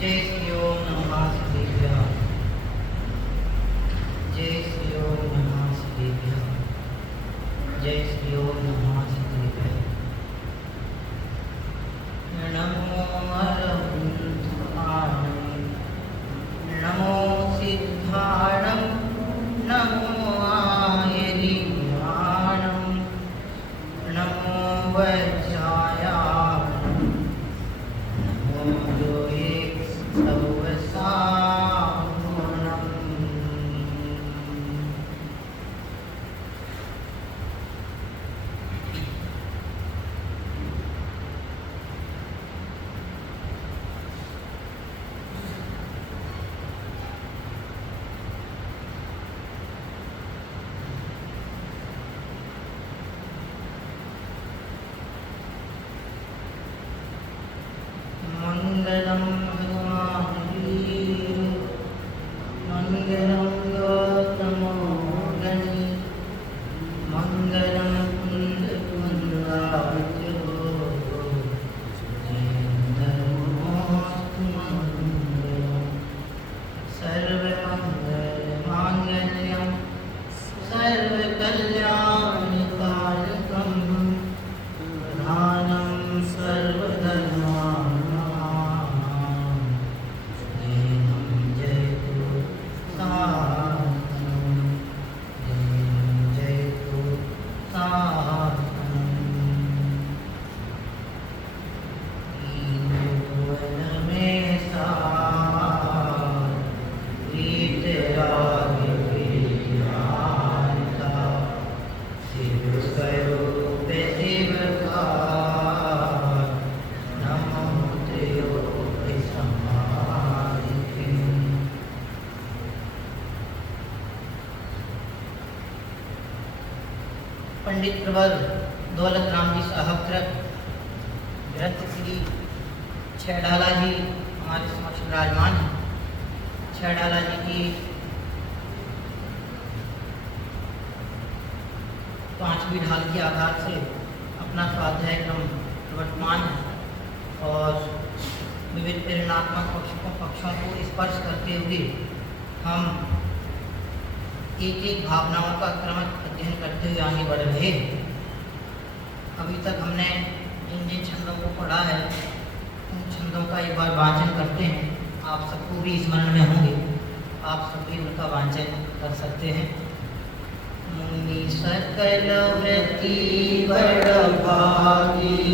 जय श्री ओम नमः शिवाय। जय श्री ओम नमः शिवाय। जय श्री ओम नमः शिवाय। नमो अरहंताणं नमो सिद्धाणं नमो आयरियाणं नमो वज्रायाणं नमो योगे सवसागुणम्। मंगलम भगवान वीर मंगलम गौतमोगनी मंगलम कुंद कुंदावचो जयंतमोस्तु मंगलम सर्वमंगल मांगल्यम सर्वकल्याणकालकम प्रधानम सर्वधर्माणां पंडित प्रवर दौलत राम जी साहब ग्रंथ श्री छैडाला जी हमारे समक्ष विराजमान हैं। छैडाला जी की 5वीं ढाल के आधार से अपना स्वाध्याय क्रम प्रवर्तमान है और विविध प्रेरणात्मक पक्षों को स्पर्श करते हुए हम एक एक भावनाओं का क्रमश अध्ययन करते हुए आगे बढ़ रहे हैं। अभी तक हमने जिन जिन छंदों को पढ़ा है उन छंदों का एक बार वाचन करते हैं। आप सबको भी स्मरण में होंगे, आप सब भी उनका वाचन कर सकते हैं। मुनि सकल व्रति बड़ भागी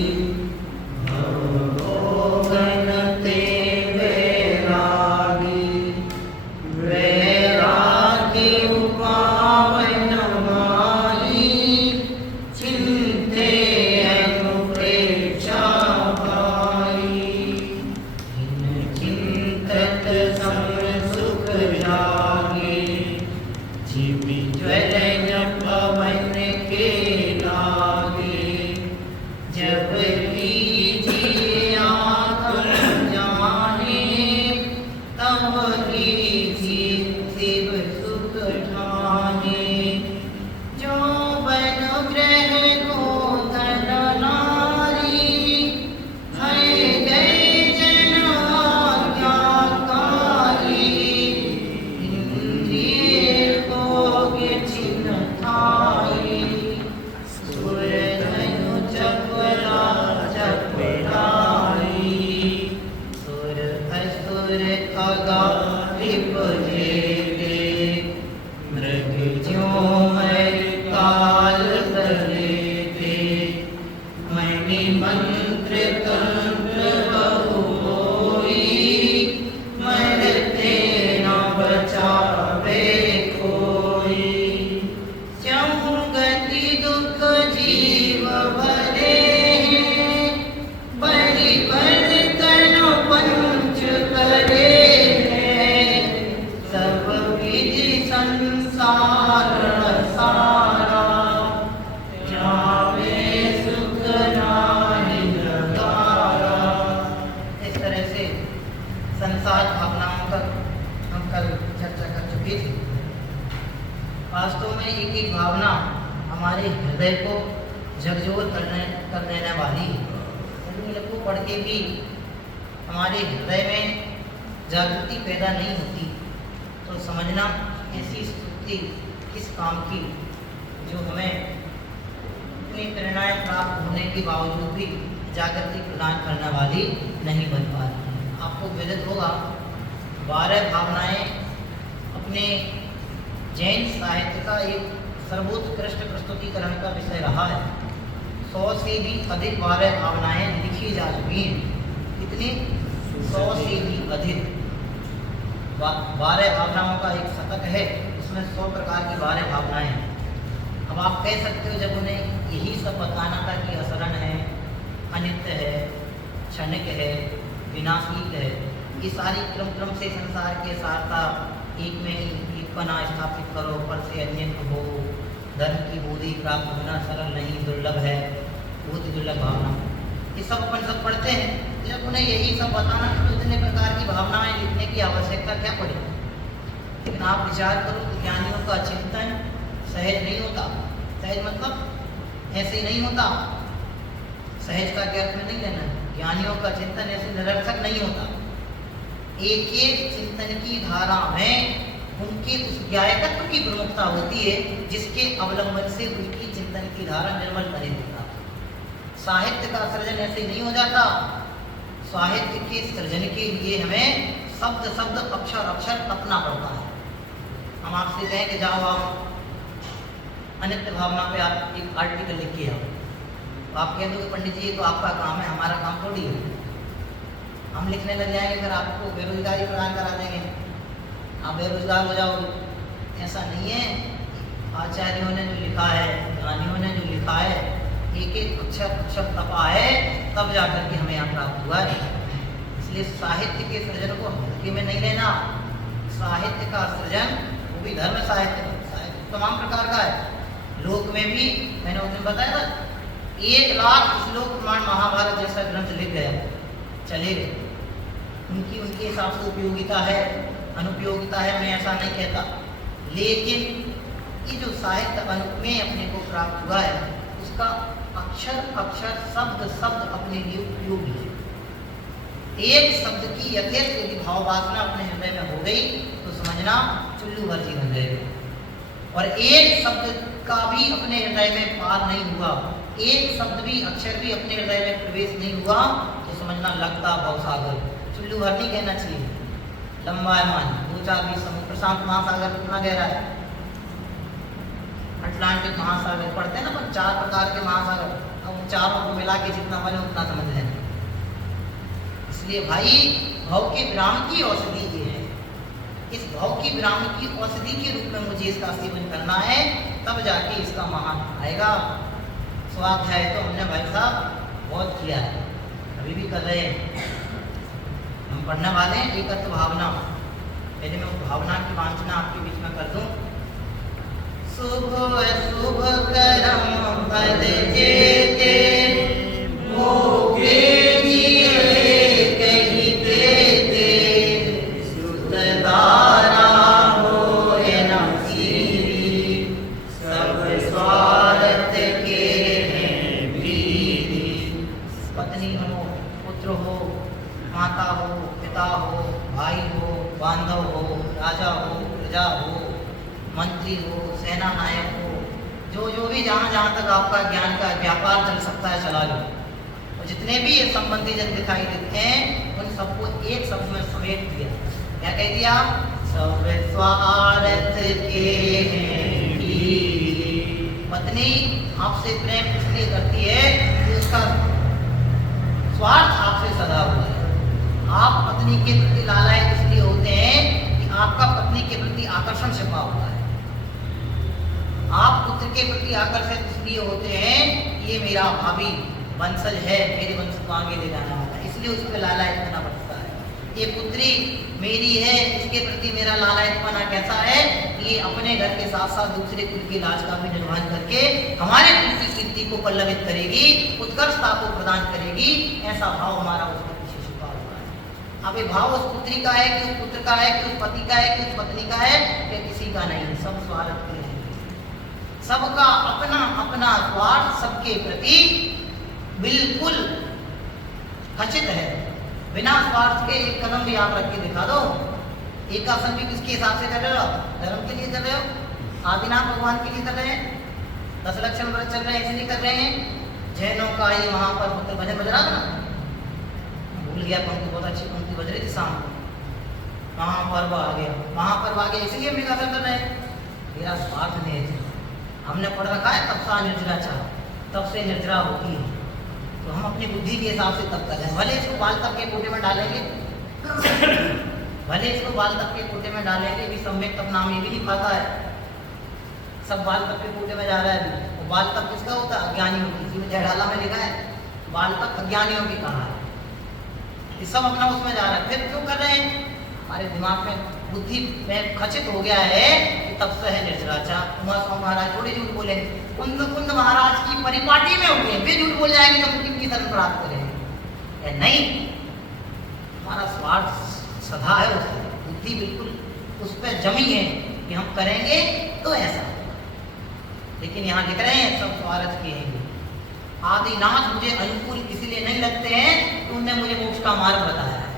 वास्तव में एक एक भावना हमारे हृदय को झकझोर कर देने वाली है। को पढ़ के भी हमारे हृदय में जागृति पैदा नहीं होती तो समझना ऐसी स्थिति किस काम की जो हमें इतनी प्रेरणाएं प्राप्त होने के बावजूद भी जागृति प्रदान करने वाली नहीं बन पा रही। आपको विदित होगा 12 भावनाएं अपने जैन साहित्य का एक सर्वोत्कृष्ट प्रस्तुतिकरण का विषय रहा है। 100 से भी अधिक 12 भावनाएं लिखी जा चुकी हैं। कितनी? 100 से भी अधिक 12 भावनाओं का एक शतक है, उसमें 100 प्रकार की 12 भावनाएं हैं। अब आप कह सकते हो जब उन्हें यही सब बताना था कि असरण है, अनित्य है, क्षणिक है, विनाशिक है, ये सारी क्रम से संसार के सारता एक में ही एकपना स्थापित करो, पर से अन्य हो, धर्म की बोधि प्राप्त होना सरल नहीं दुर्लभ है, बहुत ही दुर्लभ भावना, ये सब अपन सब पढ़ते हैं। जब उन्हें यही सब बताना तो इतने प्रकार की भावनाएं लिखने की आवश्यकता क्या पड़ी? लेकिन आप विचार करो कि ज्ञानियों का चिंतन सहज नहीं होता। सहज मतलब ऐसे ही नहीं होता, सहज का क्या अर्थ में नहीं लेना। ज्ञानियों का चिंतन ऐसे निरर्थक नहीं होता। एक एक चिंतन की धारा में उनके उस ज्ञायकत्व की प्रमुखता होती है, जिसके अवलंबन से उनकी चिंतन की धारा निर्मल बने होता। साहित्य का सृजन ऐसे ही नहीं हो जाता। साहित्य के सृजन के लिए हमें शब्द शब्द अक्षर अक्षर तपना पड़ता है। हम आपसे कहें कि जाओ आप अनित्य भावना पे आप एक आर्टिकल लिख के आओ, तो आप कह दोगे पंडित जी ये तो आपका काम है, हमारा काम थोड़ी है। हम लिखने लग जाएंगे, फिर आपको बेरोजगारी प्रदान करा देंगे, आप बेरोजगार हो जाओगे। ऐसा नहीं है। आचार्यों ने जो लिखा है, ज्ञानियों ने जो लिखा है, एक एक अक्षर अक्षर तपा है, तब जाकर के हमें यहाँ प्राप्त हुआ है। इसलिए साहित्य के सृजन को हल्के में नहीं लेना। साहित्य का सृजन, वो भी धर्म साहित्य तमाम प्रकार का है। लोक में भी मैंने उस दिन बताया था, 1 लाख श्लोक प्रमाण महाभारत जैसा ग्रंथ लिख गया, चले गए। उनके हिसाब से उपयोगिता है, अनुपयोगिता है, मैं ऐसा नहीं कहता। लेकिन ये जो साहित्य में अपने को प्राप्त हुआ है, उसका अक्षर अक्षर शब्द शब्द अपने लिए उपयोगी है। एक शब्द की यथेष्ट यदि भाव वासना अपने हृदय में हो गई तो समझना चुल्लू भर जीवन रहेगा। और एक शब्द का भी अपने हृदय में पार नहीं हुआ, एक शब्द भी अक्षर भी अपने हृदय में प्रवेश नहीं हुआ, तो समझना लगता भवसागर। चुल्लू भर नहीं कहना चाहिए, लंबायमान 2-4 भी समुद्र। प्रशांत महासागर कितना गहरा है, अटलांटिक महासागर पढ़ते हैं ना, पर 4 प्रकार के महासागर, अब उन चारों को मिला के जितना बने उतना समझ लें। इसलिए भाई भाव के विराम की औषधि ये है। इस भाव की विराम की औषधि के रूप में मुझे इसका सेवन करना है, तब जाके इसका महान आएगा। स्वाध्याय तो हमने भाई साहब बहुत किया है, अभी भी कर रहे हैं। हम पढ़ने वाले हैं एकत्व भावना। पहले मैं उस भावना की वांछना आपके बीच में कर दूं। शुभ शुभ करम पद जेते मोगे जिए कहीं देते, सुतदारा होए न सीरी, सब स्वार्थ के हैं बीरी। पत्नी हो, पुत्र हो, माता हो, पिता हो, भाई हो, बांधव हो, राजा हो, प्रजा हो, मंत्री हो, सेना नायक हो, जो भी जहाँ तक आपका ज्ञान का व्यापार चल सकता है चला लो। और जितने भी ये संबंधी जन दिखाई देते हैं उन सबको एक शब्द में समेट दिया। क्या कह दिया? सब स्वार्थ के हैं बीरी। पत्नी आपसे प्रेम इसलिए करती है कि उसका स्वार्थ आपसे सदा हुआ है। आप पत्नी के प्रति लालायित इसलिए होते हैं कि आपका पत्नी के प्रति आकर्षण छिपा हुआ है। आप पुत्र के प्रति आकर्षित इसलिए होते हैं कि ये मेरा भावी वंशज है, मेरे वंश को आगे ले जाना होता है, इसलिए उस पर लालायित होना पड़ता है। ये पुत्री मेरी है, इसके प्रति मेरा लालायितपना कैसा है? ये अपने घर के साथ साथ दूसरे कुल की लाज का भी निर्वहन करके हमारे कुल की कीर्ति को पल्लवित करेगी, उत्कर्षता को प्रदान करेगी। ऐसा भाव हमारा उसमें पीछे छुपा हुआ है। अब ये भाव उस पुत्री का है कि उस पुत्र का है कि उस पति का है कि उस पत्नी का है, या किसी का नहीं, सब स्वार्थ के हैं। सबका अपना अपना स्वार्थ सबके प्रति बिल्कुल खचित है, बिना स्वार्थ के एक कदम भी आप रख के दिखा दो। एक आसन भी किसके हिसाब से कर रहे हो? धर्म के लिए कर रहे हो, आदिनाथ भगवान के लिए कर रहे हैं, 10 लक्षण व्रत चल रहे हैं इसलिए कर रहे हैं। जैनों का ये महापर्व पुत्र भजन बज रहा था ना, भूल गया पंक्ति, बहुत अच्छी पंक्ति बज रही थी शाम को। महापर्व आ गया, महापर्व आ गया इसलिए हम निकासन कर रहे हैं। मेरा स्वार्थ नहीं है, हमने पढ़ रखा है तब सा निर्जरा चाह, तब से निर्जरा होती है। तो हम अपनी बुद्धि के हिसाब से तब कर रहे हैं। भले इसको बाल तक के कोटे में डालेंगे, भले इसको बाल तक के कोटे में डालेंगे भी, सम्यक तब नाम ये भी नहीं पाता है, सब बाल तक के कोटे में जा रहा है अभी। वो बाल तक किसका होता है? अज्ञानियों की। इसी में जयढाला में लिखा है बाल तक अज्ञानियों की कहा है। ये सब अपना उसमें जा रहा है। फिर क्यों कर रहे हैं? हमारे दिमाग में बुद्धि में खचित हो गया है कि तब से है निर्जराचा। उमा स्वामी महाराज थोड़ी झूठ बोलेंगे, कुंद कुंद महाराज की परिपाटी में होंगे, वे झूठ बोल जाएंगे तो किनकी शरण प्राप्त करेंगे? नहीं, हमारा स्वार्थ सदा है, उससे बुद्धि बिल्कुल उस पर जमी है कि हम करेंगे तो ऐसा। लेकिन यहाँ लिख रहे हैं सब स्वार्थ के हैं। आदिनाथ मुझे अनुकूल इसलिए नहीं लगते हैं कि उनने मुझे मोक्ष का मार्ग बताया है।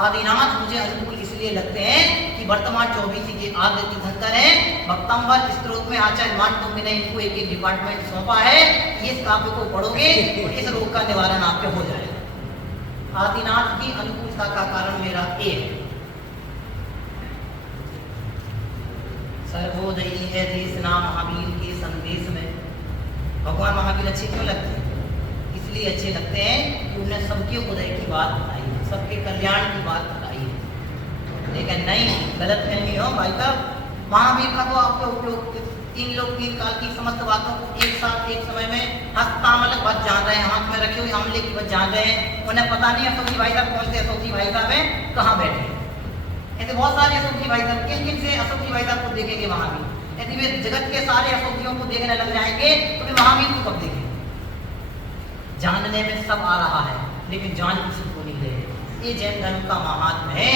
आदिनाथ मुझे अनुकूल इसलिए लगते हैं कि वर्तमान 24 के आद्य तीर्थंकर हैं, भक्तंबर स्त्रोत में आचार्य मान तुमने ने इनको एक डिपार्टमेंट सौंपा है, ये इस काव्य को पढ़ोगे तो इस रोग का निवारण आपके हो जाएगा। आदिनाथ की अनुकूलता का कारण मेरा ए है। सर्वोदयी है देशना महावीर के संदेश में। भगवान महावीर अच्छे क्यों लगते हैं? इसलिए अच्छे लगते हैं कि उन्होंने सबके उदय की बात बताई है, सबके कल्याण की बात बताई है। लेकिन नहीं, गलत फहमी हो भाई साहब। महावीर का तो आपके उपयोग, तीन लोग तीन काल की समस्त बातों को एक साथ एक समय में हस्तामलक बात जान रहे हैं, हाथ में रखे हुए अमले की बात जान रहे हैं। उन्हें पता नहीं अशोक जी भाई साहब कौन से अशोक जी भाई साहब हैं, कहाँ बैठे हैं। ऐसे बहुत सारे अशोक जी भाई साहब, किन किन से अशोक जी भाई साहब को देखेंगे महावीर? यदि वे जगत के सारे अशोक जियों को देखने लग जाएंगे तो वे महावीर को कब देखेंगे? जानने में सब आ रहा है लेकिन जान किसी को नहीं रहे। ये जैन धर्म का महात्म है,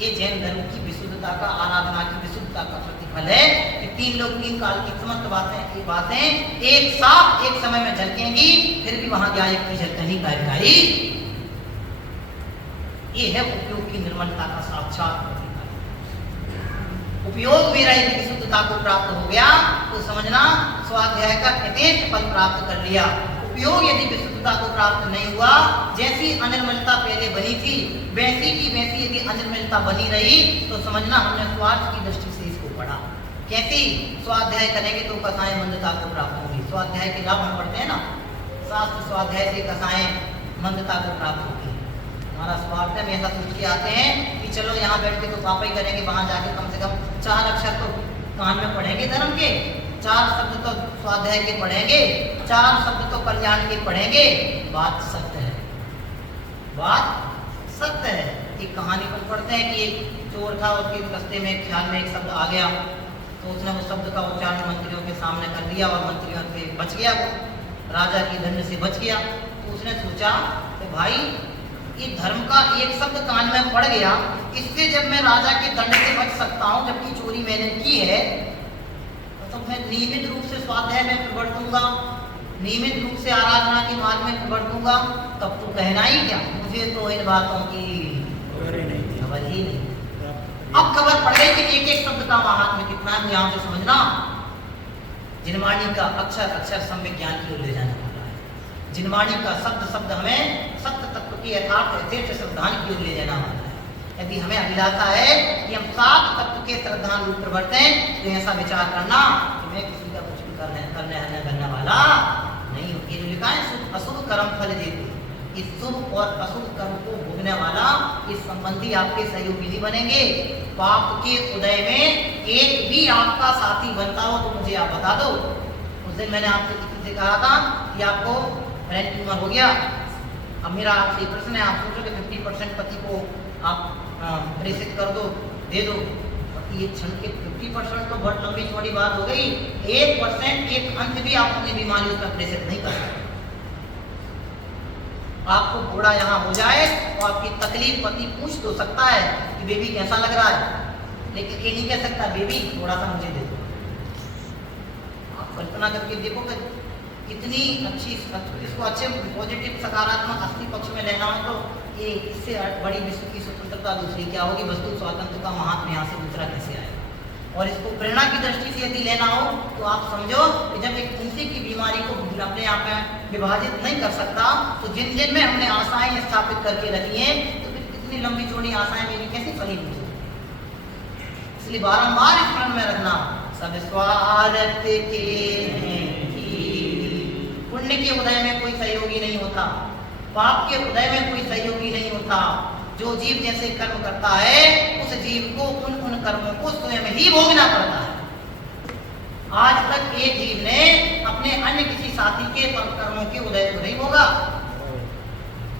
ये जैन धर्म की विशुद्धता का, आराधना की विशुद्धता का प्रतिफल है कि तीन लोग तीन काल की समस्त बातें एक साथ एक समय में झलकेंगी, फिर भी वहां गायक की झलकनी गायकारी। ये है उपयोग की निर्मलता का साक्षात प्रतिफल। उपयोग मेरा यदि विशुद्धता को प्राप्त हो गया तो समझना स्वाध्याय का यथेष्ट फल प्राप्त कर लिया। उपयोग यदि विशुद्धता को प्राप्त नहीं हुआ, जैसी अनिर्मलता पहले बनी थी वैसी की वैसी यदि अनिर्मलता बनी रही तो समझना हमने स्वार्थ की दृष्टि से इसको पढ़ा। कैसी? स्वाध्याय करेंगे तो कसाएं मंदता को प्राप्त होगी। स्वाध्याय के लाभ हम पढ़ते हैं ना, शास्त्र स्वाध्याय से कसाएं मंदता को प्राप्त होगी। हमारा स्वार्थ है, हम ऐसा सोच के आते हैं कि चलो यहाँ बैठ के तो पापा ही करेंगे, वहां जाके कम से कम 4 अक्षर तो कान में पढ़ेंगे धर्म के, 4 शब्द तो स्वाध्याय के पढ़ेंगे, 4 शब्द तो कल्याण के पढ़ेंगे। बात सत्य है, बात सत्य है। एक कहानी को पढ़ते हैं कि एक चोर था, उसके रास्ते में ख्याल में एक शब्द आ गया तो उसने उस शब्द का उच्चारण मंत्रियों के सामने कर दिया और मंत्रियों से बच गया, वो राजा की दंड से बच गया। तो उसने सोचा कि भाई ये धर्म का एक शब्द कान में पड़ गया, इससे जब मैं राजा के दंड से बच सकता हूँ जबकि चोरी मैंने की है, तो मैं नियमित रूप से स्वाध्याय में प्रवर्तूंगा, नियमित रूप से आराधना के मार्ग में प्रवर्तूंगा, तब तो कहना ही क्या, मुझे तो इन बातों की खबर ही नहीं। अब खबर पड़ गई कि एक एक शब्द का महात्म्य कितना है। यहाँ से समझना जिनवाणी का अक्षर अक्षर सम्यक ज्ञान की ओर ले जाने वाला है। जिनवाणी का शब्द शब्द हमें सत्य तत्व की यथार्थ यथेष्ट श्रद्धान की ओर ले जाना वाला है। यदि हमें अभिलाषा है कि हम 7 तत्व के श्रद्धान रूप प्रवर्तें तो ऐसा विचार करना कि मैं किसी का कुछ भी करने वाला नहीं हूँ। ये लिखा है शुभ अशुभ कर्म फल देते, इस शुभ और अशुभ कर्म को भोगने वाला इस संबंधी आपके सहयोगी नहीं बनेंगे। पाप के उदय में एक भी आपका साथी बनता हो तो मुझे आप बता दो। उस दिन मैंने आपसे किसी से कहा था कि आपको ब्रेन ट्यूमर हो गया। अब मेरा आपसे प्रश्न है, आप सोचो कि 50% पति को आप प्रेषित कर दो, दे दो, ये क्षण के 50% तो बहुत लंबी छोटी बात हो गई। 1% एक अंश भी आप अपनी बीमारी उसमें प्रेषित नहीं कर सकते। आपको घोड़ा यहाँ हो जाए तो आपकी तकलीफ पति पूछ तो सकता है कि बेबी कैसा लग रहा है, लेकिन ये नहीं कह सकता बेबी थोड़ा सा मुझे दे दो। आप कल्पना करके देखो कि कितनी अच्छी, इसको अच्छे पॉजिटिव सकारात्मक असली पक्ष में लेना हो तो ये इससे बड़ी विश्व की स्वतंत्रता दूसरी क्या होगी? वस्तु स्वातंत्र का महात्म्य यहाँ से दूसरा कैसे आएगा? और इसको प्रेरणा की दृष्टि से यदि लेना हो तो आप समझो कि जब एक उल्टी की बीमारी को अपने आप में विभाजित नहीं कर सकता तो जिन जिन में हमने आशाएं स्थापित करके रखी हैं तो फिर कितनी लंबी चौड़ी आशाएं मेरी कैसे फली हुई? इसलिए बारंबार स्मरण में रखना, सब स्वार्थ के पुण्य के उदय में कोई सहयोगी नहीं होता, पाप के उदय में कोई सहयोगी नहीं होता। जो जीव जैसे कर्म करता है उस जीव को उन कर्मों को स्वयं ही भोगना पड़ता है। आज तक एक जीव ने अपने अन्य किसी साथी के कर्मों के उदय को नहीं भोगा,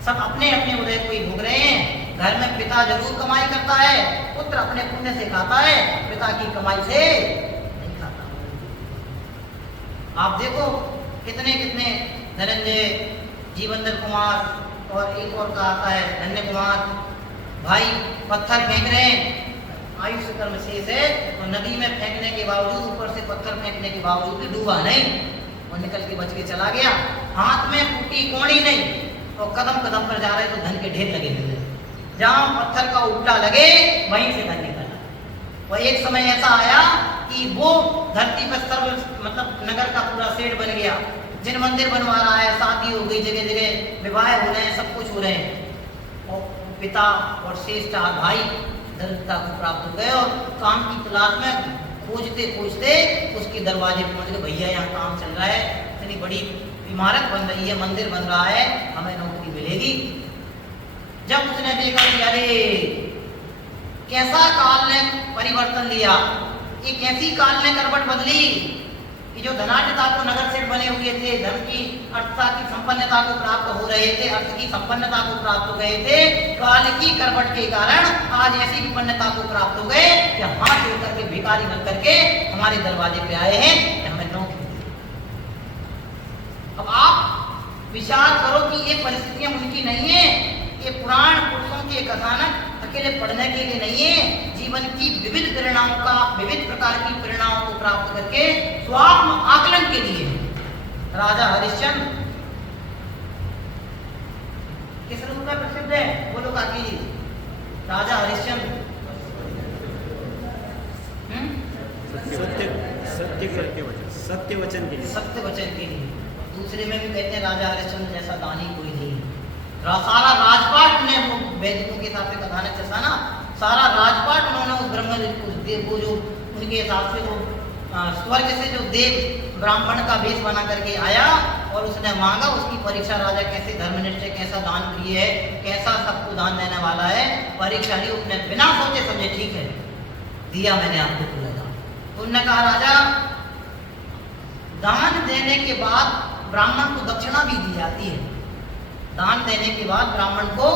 सब अपने अपने उदय को ही भोग रहे हैं। घर में पिता जरूर कमाई करता है, पुत्र अपने पुण्य से खाता है, पिता की कमाई से नहीं खाता। आप देखो कितने कितने धनंजय, जीवंदर कुमार और एक और का आता है धन्य कुमार, भाई पत्थर फेंक रहे हैं, आयुष्य कर्म शेष है और नदी में फेंकने के बावजूद, ऊपर से पत्थर फेंकने के बावजूद भी डूबा नहीं और निकल के बच के चला गया। हाथ में फूटी कौड़ी नहीं और कदम कदम पर जा रहे तो धन के ढेर लगे हुए, जहां पत्थर का उल्टा लगे वहीं से धन निकला। और एक समय ऐसा आया कि वो धरती पर सर्व मतलब नगर का पूरा सेठ बन गया, जिन मंदिर बनवा रहा है, शादी हो गई, जगह जगह विवाह हो रहे हैं, सब कुछ हो रहे हैं। और पिता और शेष 4 भाई दरिद्रता को प्राप्त हो गए और काम की तलाश में खोजते खोजते उसके दरवाजे पर पहुंच गए, भैया यहाँ काम चल रहा है, इतनी बड़ी इमारत बन रही है, मंदिर बन रहा है, हमें नौकरी मिलेगी। जब उसने देखा कि अरे कैसा काल ने परिवर्तन लिया, एक ऐसी काल ने करवट बदली कि जो धनाढ्यता को नगर सेठ बने हुए थे, धन की अर्थता की संपन्नता को प्राप्त हो रहे थे, अर्थ की संपन्नता को प्राप्त हो गए थे, काल की करवट के कारण आज ऐसी विपन्नता को प्राप्त हो गए कि हाथ जोड़ करके भिखारी बन करके हमारे दरवाजे पे आए हैं कि हमें नौकरी। अब आप विचार करो कि ये परिस्थितियां उनकी नहीं है, ये पुराण पुरुषों के कथानक अकेले पढ़ने के लिए नहीं है, जीवन की विविध प्रेरणाओं का, विविध प्रकार की प्रेरणाओं को प्राप्त करके स्वात्म आकलन के लिए। राजा हरिश्चंद्र किस रूप में प्रसिद्ध है? बोलो काकी जी। राजा हरिश्चंद्र सत्य वचन के लिए, सत्य वचन के लिए। दूसरे में भी कहते हैं राजा हरिश्चंद्र जैसा दानी कोई नहीं। सारा राजपाट ने वो वैदिकों के हिसाब से कथानक जैसा ना, सारा राजपाट उन्होंने उस ब्रह्म वो जो उनके हिसाब से वो स्वर्ग से जो देव ब्राह्मण का वेश बना करके आया और उसने मांगा, उसकी परीक्षा राजा कैसे धर्मनिष्ठ है, कैसा दान प्रिय है, कैसा सबको दान देने वाला है, परीक्षा ली उसने बिना सोचे समझे, ठीक है दिया मैंने आपको पूरा दान। उन्होंने कहा राजा दान देने के बाद ब्राह्मण को दक्षिणा भी दी जाती है, दान देने के बाद ब्राह्मण को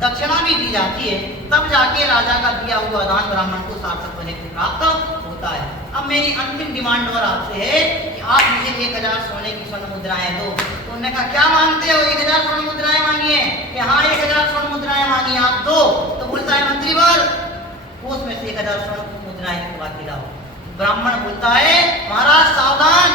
दक्षिणा भी दी जाती है, तब जाके राजा का दिया हुआ दान ब्राह्मण को सार्थक होने को प्राप्त होता है। अब मेरी अंतिम डिमांड और आपसे है कि आप मुझे 1000 सोने की स्वर्ण मुद्राएं दो। तो उन्होंने कहा क्या मांगते हो? 1000 स्वर्ण मुद्राएं मांगी है कि हाँ 1000 स्वर्ण मुद्राएं मांगी, आप दो। तो बोलता है मंत्री वर कोष में से 1000 स्वर्ण मुद्राएं निकलवा के लाओ। ब्राह्मण बोलता है महाराज सावधान,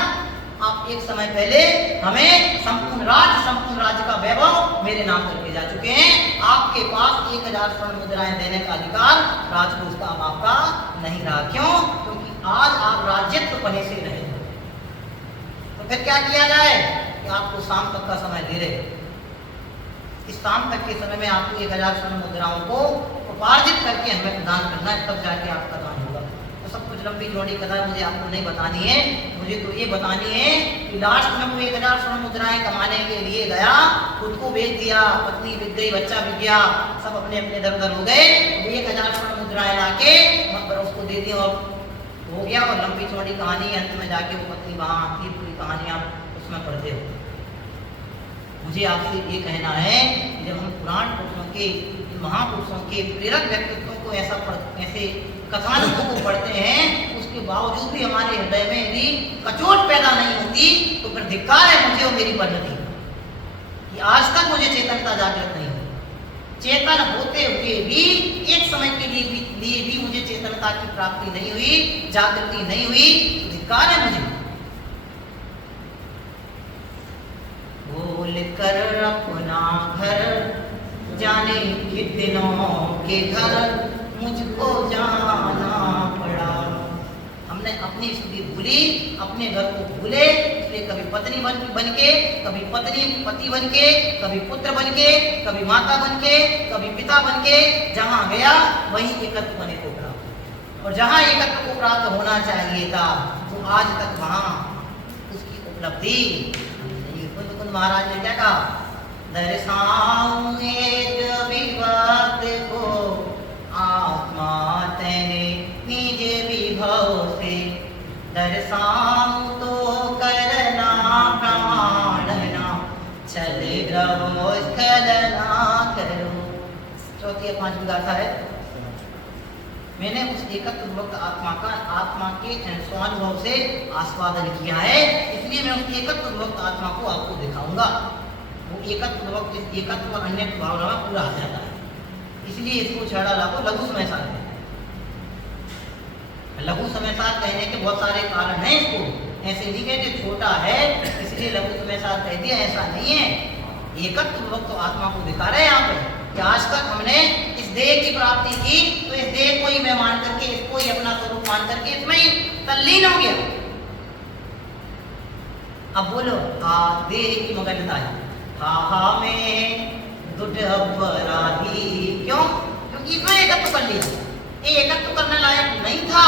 आप एक समय पहले हमें संपूर्ण राज्य का वैभव मेरे नाम करके जा चुके हैं, आपके पास 1000 स्वर्ण मुद्राएं देने का अधिकार राजकोष का आपका नहीं रहा। क्यों? क्योंकि आज आप राज्यत्व पने से रहे। तो फिर क्या किया जाए कि आपको शाम तक का समय दे रहे, इस शाम तक के समय में आपको 1000 स्वर्ण मुद्राओं को उपार्जित करके हमें प्रदान करना है, तब जाके आपका दान होगा। तो सब कुछ लंबी चौड़ी कथा मुझे आपको नहीं बतानी है, मुझे तो ये बतानी है कि लास्ट में वो 1000 स्वर्ण मुद्राएं कमाने के लिए गया, खुद को बेच दिया, पत्नी बिक गई, बच्चा बिक गया, सब अपने अपने दर दर हो गए। 1000 स्वर्ण मुद्राएं लाके उसको दे दी और हो गया। और लंबी चौड़ी कहानी, अंत में जाके वो पत्नी वहां आती है, पूरी कहानी आप उसमें पढ़ते हो। मुझे आपसे ये कहना है कि जब हम पुराण पुरुषों के, महापुरुषों के प्रेरक व्यक्तित्वों को ऐसे कथानकों को पढ़ते हैं, उसके बावजूद भी हमारे हृदय में यदि कचोट पैदा नहीं होती तो फिर धिक्कार है मुझे और मेरी परिणति कि आज तक मुझे चेतनता जागृत नहीं हुई। चेतन होते हुए भी एक समय के लिए भी मुझे चेतनता की प्राप्ति नहीं हुई, जागृति नहीं हुई, तो धिक्कार है मुझे। बोल कर अपना घर जाने कितनों के घर मुझको जाना पड़ा। हमने अपनी स्थिति भूली, अपने घर को भूले, इसलिए कभी पत्नी बन के, कभी पति बन के, कभी पुत्र बन के, कभी माता बन के, कभी पिता बन के, जहाँ गया वहीं एकत्व होने को प्राप्त, और जहाँ एकत्व को प्राप्त होना चाहिए था तो आज तक वहाँ उसकी उपलब्धि नहीं। कुंद महाराज ने क्या कहा, दर्शाऊं एक विवाद को आत्मा तेने निज विभव से, दर्शाऊं तो करना प्रमाणना, चल ग्रहो स्खलना करो। चौथी या पांचवी गाथा है। मैंने उस एकत्व वक्त आत्मा के स्वानुभव से आस्वादन किया है, इसलिए मैं उस एकत्व वक्त आत्मा को आपको दिखाऊंगा। वो एकत्व वक्त इस एकत्व अन्य भावना में पूरा आ जाता है, इसलिए इसको छड़ा लाभो लघु समय सार कहते हैं। लघु समय सार कहने के बहुत सारे कारण हैं, इसको ऐसे नहीं कहते छोटा है इसलिए लघु समय सार कह दिया, ऐसा नहीं है। एकत्व वक्त तो आत्मा को दिखा रहे हैं यहाँ पे कि आज तक हमने इस देह की प्राप्ति की तो इस देह को ही मैं मान करके, इसको ही अपना स्वरूप मान करके इसमें ही तल्लीन हो गया। अब बोलो देह की मगनता है, हा में दुड अपराधी, क्यों? क्योंकि इसमें एकत्व कर लिया। ये एकत्व करने लायक नहीं था,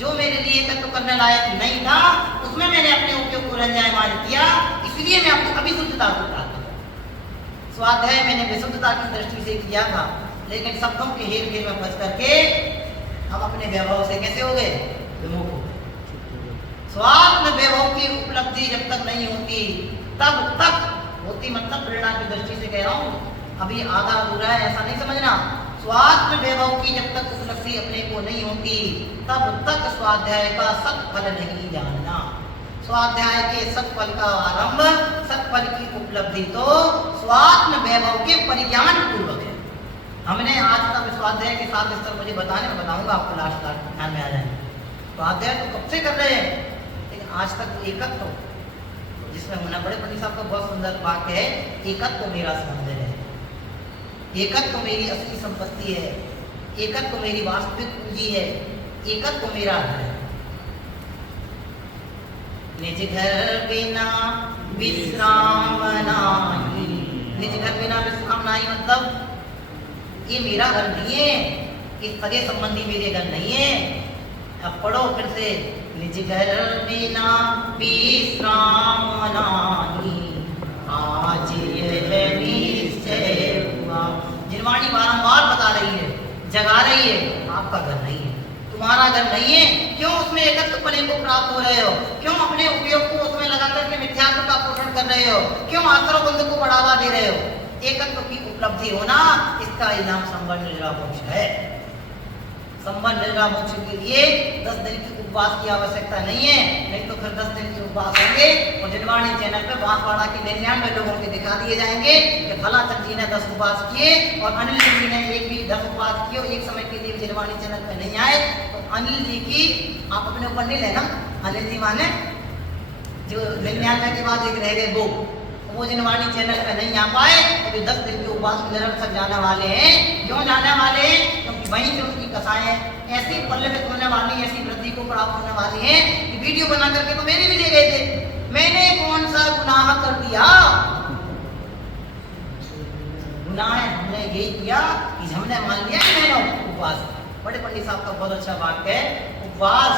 जो मेरे लिए एकत्व करने लायक नहीं था उसमें मैंने अपने उपयोग को रंजायमान किया, इसलिए मैं आपको अभी शुद्धता को प्राप्त किया। स्वाध्याय मैंने विशुद्धता की दृष्टि से किया था, लेकिन शब्दों के हेर फेर में फंस करके हम अपने वैभव से कैसे हो गए, विमुख हो गए। स्वात्म वैभव की उपलब्धि जब तक नहीं होती तब तक होती, मतलब प्रेरणा की दृष्टि से कह रहा हूँ, अभी आधा अधूरा है ऐसा नहीं समझना। स्वात्म वैभव की जब तक उपलब्धि अपने को नहीं होती तब तक स्वाध्याय का सत्फल नहीं जानना। स्वाध्याय के सत्फल का आरंभ, सत्फल की उपलब्धि तो स्वात्म वैभव के परिज्ञान पूर्वक है। हमने आज तक स्वाध्याय के 7 स्तर मुझे बताऊंगा आपको, लास्ट ध्यान में आ जाएंगे। स्वाध्याय तो कब से कर रहे हैं, लेकिन आज तक एकत्व जिसमें होना बड़े पंडित साहब का बहुत सुंदर वाक्य है, एकत्व मेरा मंदिर है, एकत्व मेरी असली संपत्ति है, एकत्व मेरी वास्तविक पूंजी है, एकत्व मेरा घर है। निज घर बिना विश्राम नाही, निज घर बिना विश्राम नाही मतलब ये मेरा घर नहीं है, ये सगे संबंधी मेरे घर नहीं है। अब पढ़ो फिर से, निज घर बिना विश्राम नाही, आज यह निश्चय हुआ। जिनवाणी बारंबार बता रही है, जगा रही है, आपका घर नहीं है, तुम्हारा घर नहीं है। क्यों उसमें एकत्व पने को प्राप्त हो रहे हो? क्यों अपने उपयोग को उसमें लगा करके मिथ्यात्व का पोषण कर रहे हो? क्यों आश्रव बंध को बढ़ावा दे रहे हो? एकत्व की उपलब्धि होना, इसका इनाम संबंध निर्वाह है। संबंध निर्वाह मोक्ष के लिए 10 दिन की उपवास की आवश्यकता नहीं है, नहीं तो फिर 10 दिन की उपवास होंगे और जिनवाणी चैनल पे बांसवाड़ा के 99 लोगों के दिखा दिए जाएंगे कि भला चंद जी ने 10 उपवास किए और अनिल जी ने एक भी 10 उपवास किए और एक समय के लिए जिनवाणी चैनल पे नहीं आए। तो अनिल जी की आप अपने ऊपर नहीं लेना, अनिल जी माने जो 99 के बाद एक रह गए वो जिनवाणी चैनल पे नहीं आ पाए, तो 10 दिन के उपवास निरर्थक जाने वाले हैं। क्यों जाने वाले हैं? क्योंकि वहीं से उनकी कसाएं ऐसी पल्लवित होने वाली, ऐसी वृद्धि को प्राप्त होने वाली है कि वीडियो बना करके तो मेरे भी ले गए थे। मैंने कौन सा गुनाह कर दिया? गुनाह हमने यही किया कि हमने मान लिया कि मैंने उपवास। बड़े पंडित साहब का बहुत अच्छा वाक्य है, उपवास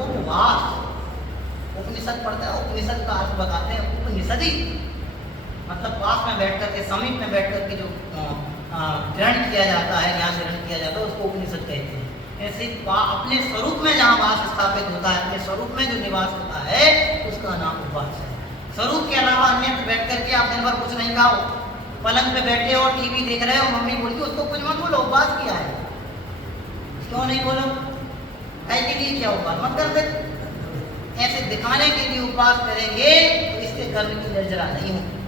उपवास उपनिषद पढ़ते हैं, उपनिषद का अर्थ बताते हैं। उपनिषद ही मतलब पास में बैठ करके, समीप में बैठ करके जो ग्रहण किया जाता है, ज्ञान ग्रहण किया जाता है, उसको उपनिषद कहते हैं। ऐसे अपने स्वरूप में जहाँ वास स्थापित होता है, अपने स्वरूप में जो निवास होता है, उसका नाम उपवास है। स्वरूप के अलावा अन्य बैठ करके आप दिन भर कुछ नहीं खाओ, पलंग पे बैठे हो, टीवी देख रहे हो, मम्मी बोलती है उसको कुछ मत बोलो, उपवास किया है। क्यों नहीं बोलो? कहीं के लिए क्या उपवास मत कर दे। ऐसे दिखाने के लिए उपवास करेंगे तो इसके कर्म की निर्जरा नहीं होगी।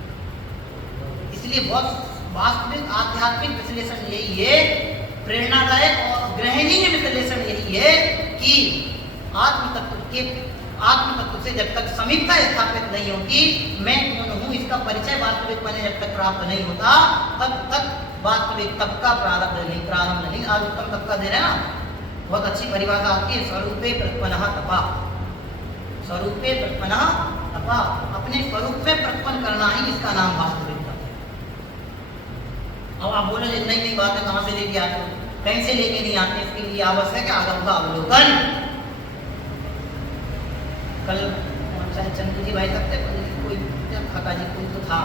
इसलिए बहुत वास्तविक आध्यात्मिक विश्लेषण यही है, प्रेरणादायक और ग्रहणीय विश्लेषण यही है कि आत्म तत्व के आत्म तत्व से जब तक समीपता स्थापित नहीं होती, मैं कौन हूँ इसका परिचय वास्तविक मैंने जब तक प्राप्त नहीं होता, तब तक वास्तविक तब का प्रारंभ नहीं। आज उत्तम तब का दे रहे ना, बहुत अच्छी परिभाषा आती है, स्वरूपे प्रत्पन्नः तपा, स्वरूपे प्रत्पन्नः तपा, अपने स्वरूप में प्रत्पन्न करना ही इसका नाम वास्तविक तप है। अब आप बोले नहीं नहीं बात है, कहाँ से लेके आते हो, कहीं से लेके नहीं आते, इसके लिए आवश्यक है आगम का अवलोकन। कल चाहे चंदू जी भाई सकते कोई काका जी कोई तो था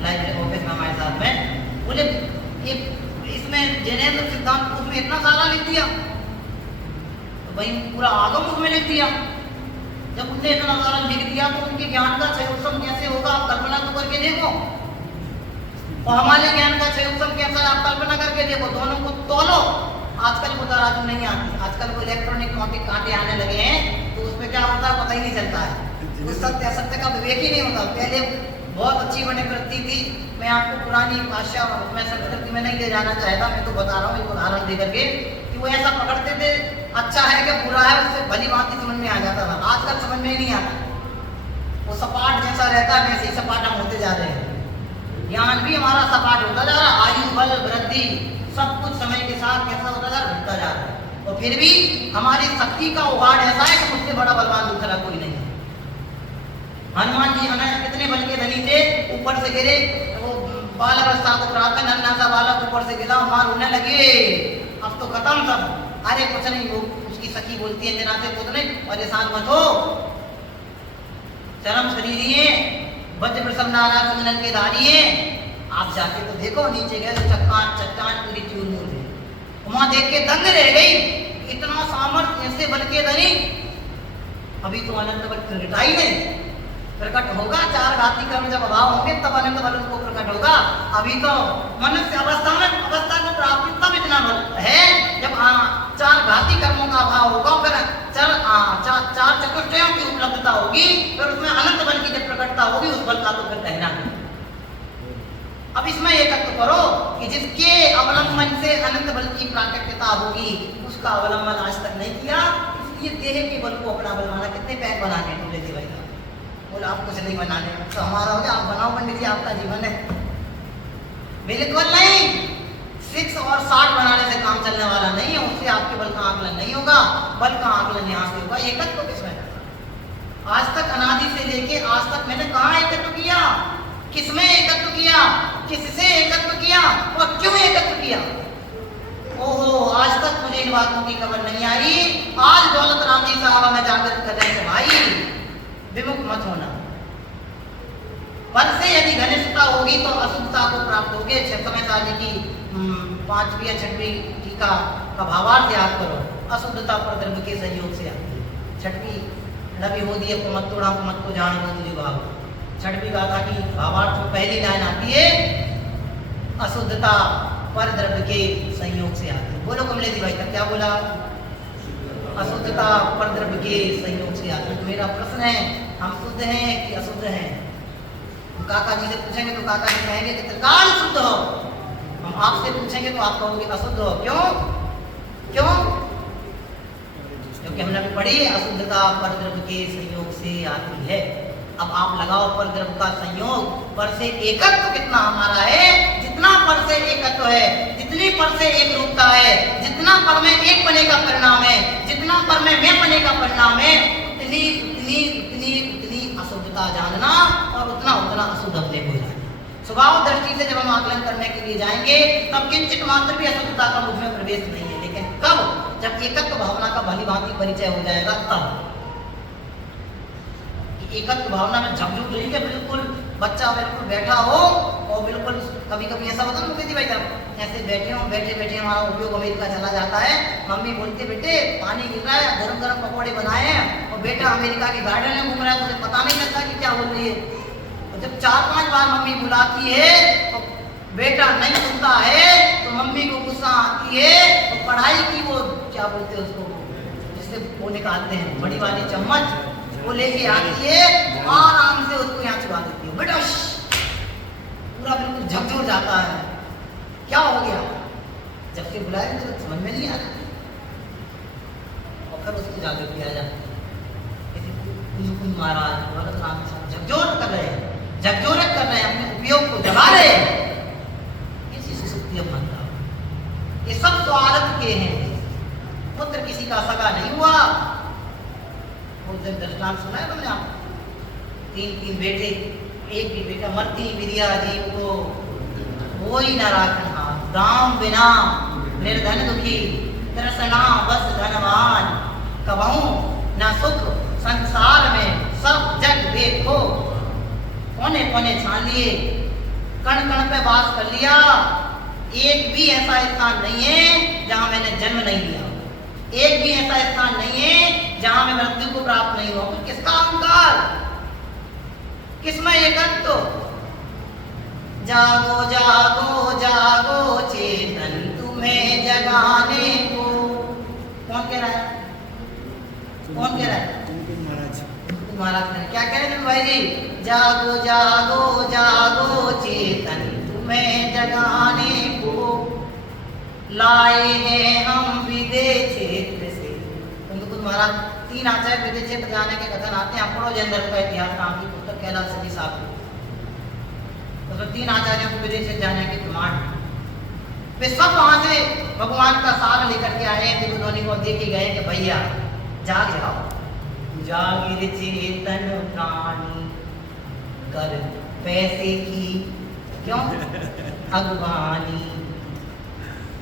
लाइब्रेरी ऑफिस में हमारे साथ में, बोले ये इसमें जैनेन्द्र सिद्धांत रूप में इतना सारा लिख दिया, तो भाई पूरा आगम रूप में लिख दिया। जब उनने इतना सारा लिख दिया तो उनके ज्ञान का क्षयोत्सव कैसे होगा, आप कल्पना तो करके देखो, और हमारे ज्ञान का क्षयोत्सव कैसा आप कल्पना करके देखो, दोनों को तोलो। आजकल वो तराजू नहीं आती, आजकल वो इलेक्ट्रॉनिक कांटे आने लगे हैं, तो उसमें क्या होता है पता ही नहीं चलता है, उस सत्य असत्य का विवेक ही नहीं होता। पहले बहुत अच्छी बने करती थी, मैं आपको पुरानी भाषा में संस्कृति में नहीं ले जाना चाहता, मैं तो बता रहा हूँ एक उदाहरण दे करके, कि वो ऐसा पकड़ते थे अच्छा है कि बुरा है, उससे भली बात समझ में आ जाता था। आजकल समझ में ही नहीं आता, वो सपाट जैसा रहता है वैसे ही सपाट हम होते जा रहे हैं, ज्ञान भी हमारा सपाट होता जा रहा है, आयु बल वृद्धि सब कुछ समय के साथ कैसा होता जा रहा है, घटता जा रहा है, और फिर भी हमारी शक्ति का उगाड़ ऐसा है कि मुझसे बड़ा बलवान दूसरा कोई नहीं है। हनुमान जी हमें कितने बल के धनी थे, ऊपर से गिरे, वो बाल अवस्था को प्राप्त है, नन्हा सा बालक ऊपर से गिरा, मार होने लगे, अब तो खत्म सब। अरे कुछ नहीं, वो उसकी सखी बोलती है जना से पुत्र परेशान मत हो, चरम शरीरी है, वज्र प्रसन्नारा चंदन के धारी है, आप जाके तो देखो, नीचे गए तो चट्टान पूरी चूरमूर है, वहां देख के दंग रह गई, इतना सामर्थ्य ऐसे बल के धनी। अभी तो अनंत बल प्रकट ही नहीं, प्रकट होगा, चार घाती कर्म जब अभाव होंगे तब अनंत बल को प्रकट होगा। अभी तो मनुष्य अवस्था को प्राप्ति तब इतना बल है जब चार घाती कर्मों का अभाव होगा, फिर चार चतुष्टयों की उपलब्धता होगी, फिर उसमें अनंत बल की जब प्रकटता होगी, उस बल का तो फिर कहना नहीं। अब इसमें एकत्व करो कि जिसके अवलंबन से अनंत बल की प्राकट्यता होगी, उसका अवलंबन आज तक नहीं किया, इसलिए देह के बल को अपना बलवाना। कितने पैक बनाने तुमने जी भाई साहब, बोला आप कुछ नहीं बनाने, तो हमारा हो गया, आप बनाओ पंडित जी, आपका जीवन है। बिल्कुल नहीं, 6 और 60 बनाने से काम चलने वाला नहीं है, उससे आपके बल का आकलन नहीं होगा, बल का आकलन यहाँ से होगा। एकत्व किसमें, आज तक अनादि से लेके आज तक मैंने कहाँ एकत्व किया, किसमें एकत्व किया, किससे एकत्व किया और क्यों एकत्व किया। ओहो, आज तक मुझे इन बातों की खबर नहीं आई। आज दौलत राम जी साहब हमें जागृत कर रहे हैं, भाई विमुख मत होना, पर से यदि घनिष्ठता होगी तो अशुद्धता को प्राप्त होगी। समय साली की 5वीं या 6वीं टीका का भावार्थ याद करो, अशुद्धता पर द्रव्य के संयोग से आती है। 6वीं नबी हो दिए मत्तोड़ा मत को जान हो तुझे भाव, 6वीं गाथा की भावार्थ में पहली लाइन आती है, अशुद्धता पर द्रव्य के संयोग से आती है। बोलो कमलेश भाई तक क्या बोला, अशुद्धता पर द्रव्य के संयोग से आती है। तो मेरा प्रश्न है, हम शुद्ध हैं कि अशुद्ध हैं? हम काका जी से पूछेंगे तो काका जी कहेंगे कि त्रिकाल शुद्ध हो, हम आपसे पूछेंगे तो आप कहोगे अशुद्ध हो। क्यों क्यों? क्योंकि हमने अभी पढ़ी, अशुद्धता पर द्रव्य के संयोग से आती है। अब आप लगाओ पर द्रव्य का संयोग, पर से एकत्व कितना हमारा है, जितना पर से एकत्व है, जितनी पर से एक रूपता है, जितना पर में एक पने का परिणाम है, जितना पर में मैं पने का परिणाम है, उतनी उतनी उतनी उतनी अशुद्धता जानना और उतना उतना अशुद्ध अपने को जाना। स्वभाव दृष्टि से जब हम आकलन करने के लिए जाएंगे तब किंचित मात्र भी अशुद्धता का मुझ में प्रवेश नहीं है, लेकिन कब, जब एकत्व भावना का भली भांति परिचय हो जाएगा तब। एकत्व भावना में झकझक रही है, बिल्कुल बच्चा बिल्कुल बैठा हो और बिल्कुल कभी कभी ऐसा होता है मुझे भाई साहब ऐसे बैठे हो, बैठे बैठे हमारा उपयोग अमेरिका चला जाता है, मम्मी बोलती बेटे पानी गिर रहा है, गरम गरम पकौड़े बनाए हैं, और बेटा अमेरिका की गार्डन में घूम रहा है, तुझे पता नहीं लगता कि क्या बोल रही है। तो जब 4-5 बार मम्मी बुलाती है तो बेटा नहीं सुनता है तो मम्मी को गुस्सा आती है, तो पढ़ाई की वो क्या बोलते हैं उसको, जिससे वो निकालते हैं बड़ी वाली चम्मच, वो लेके आती है, आराम से उसको यहाँ चुरा देती है, बेटा पूरा बिल्कुल झकझोर जाता है, क्या हो गया, जब से बुलाए तो समझ में नहीं आ रहा, और फिर उसको जागरूक किया जाता है। कुंद महाराज दौलत राम के साथ झकझोर कर रहे हैं, झकझोरत कर रहे हैं, अपने उपयोग को जगा रहे हैं। किसी सुसुप्ति अब मत लाओ, ये सब स्वार्थ के हैं। पुत्र किसी का सगा नहीं हुआ। वो दृष्टांत सुना है तुमने? आप तीन बेटे, एक भी बेटा मरती विद्या जीव को वो ही न राखना, दाम बिना निर्धन दुखी, तरसना बस धनवान, कबहू न सुख संसार में, सब जग देखो, कोने कोने छान लिए, कण कण पे वास कर लिया। एक भी ऐसा स्थान नहीं है जहां मैंने जन्म नहीं लिया, एक भी ऐसा स्थान नहीं है जहां मैं मृत्यु को प्राप्त नहीं हुआ। किसका अहंकार, किसमें एकत्व? जागो जागो जागो चेतन तुम्हें जगाने को। कौन कह रहा है? कौन कह रहा है? महाराज। महाराज क्या कह रहे हैं भाई जी? जागो जागो जागो चेतन तुम्हें जगाने को, लाए हैं हम विदेश क्षेत्र से। उनको कुछ महाराज 3 आचार्य विदेश क्षेत्र जाने के कथन आते हैं। पढ़ो जंदर का इतिहास नाम की पुस्तक कैलाश सती साहब, उसमें 3 आचार्यों को विदेश क्षेत्र जाने के प्रमाण। वे सब वहां से भगवान का सार लेकर के आए हैं। दिव्य ध्वनि को दे के गए कि भैया जाग जाओ, जागिर चेतन प्राणी कर पैसे की क्यों अगवानी।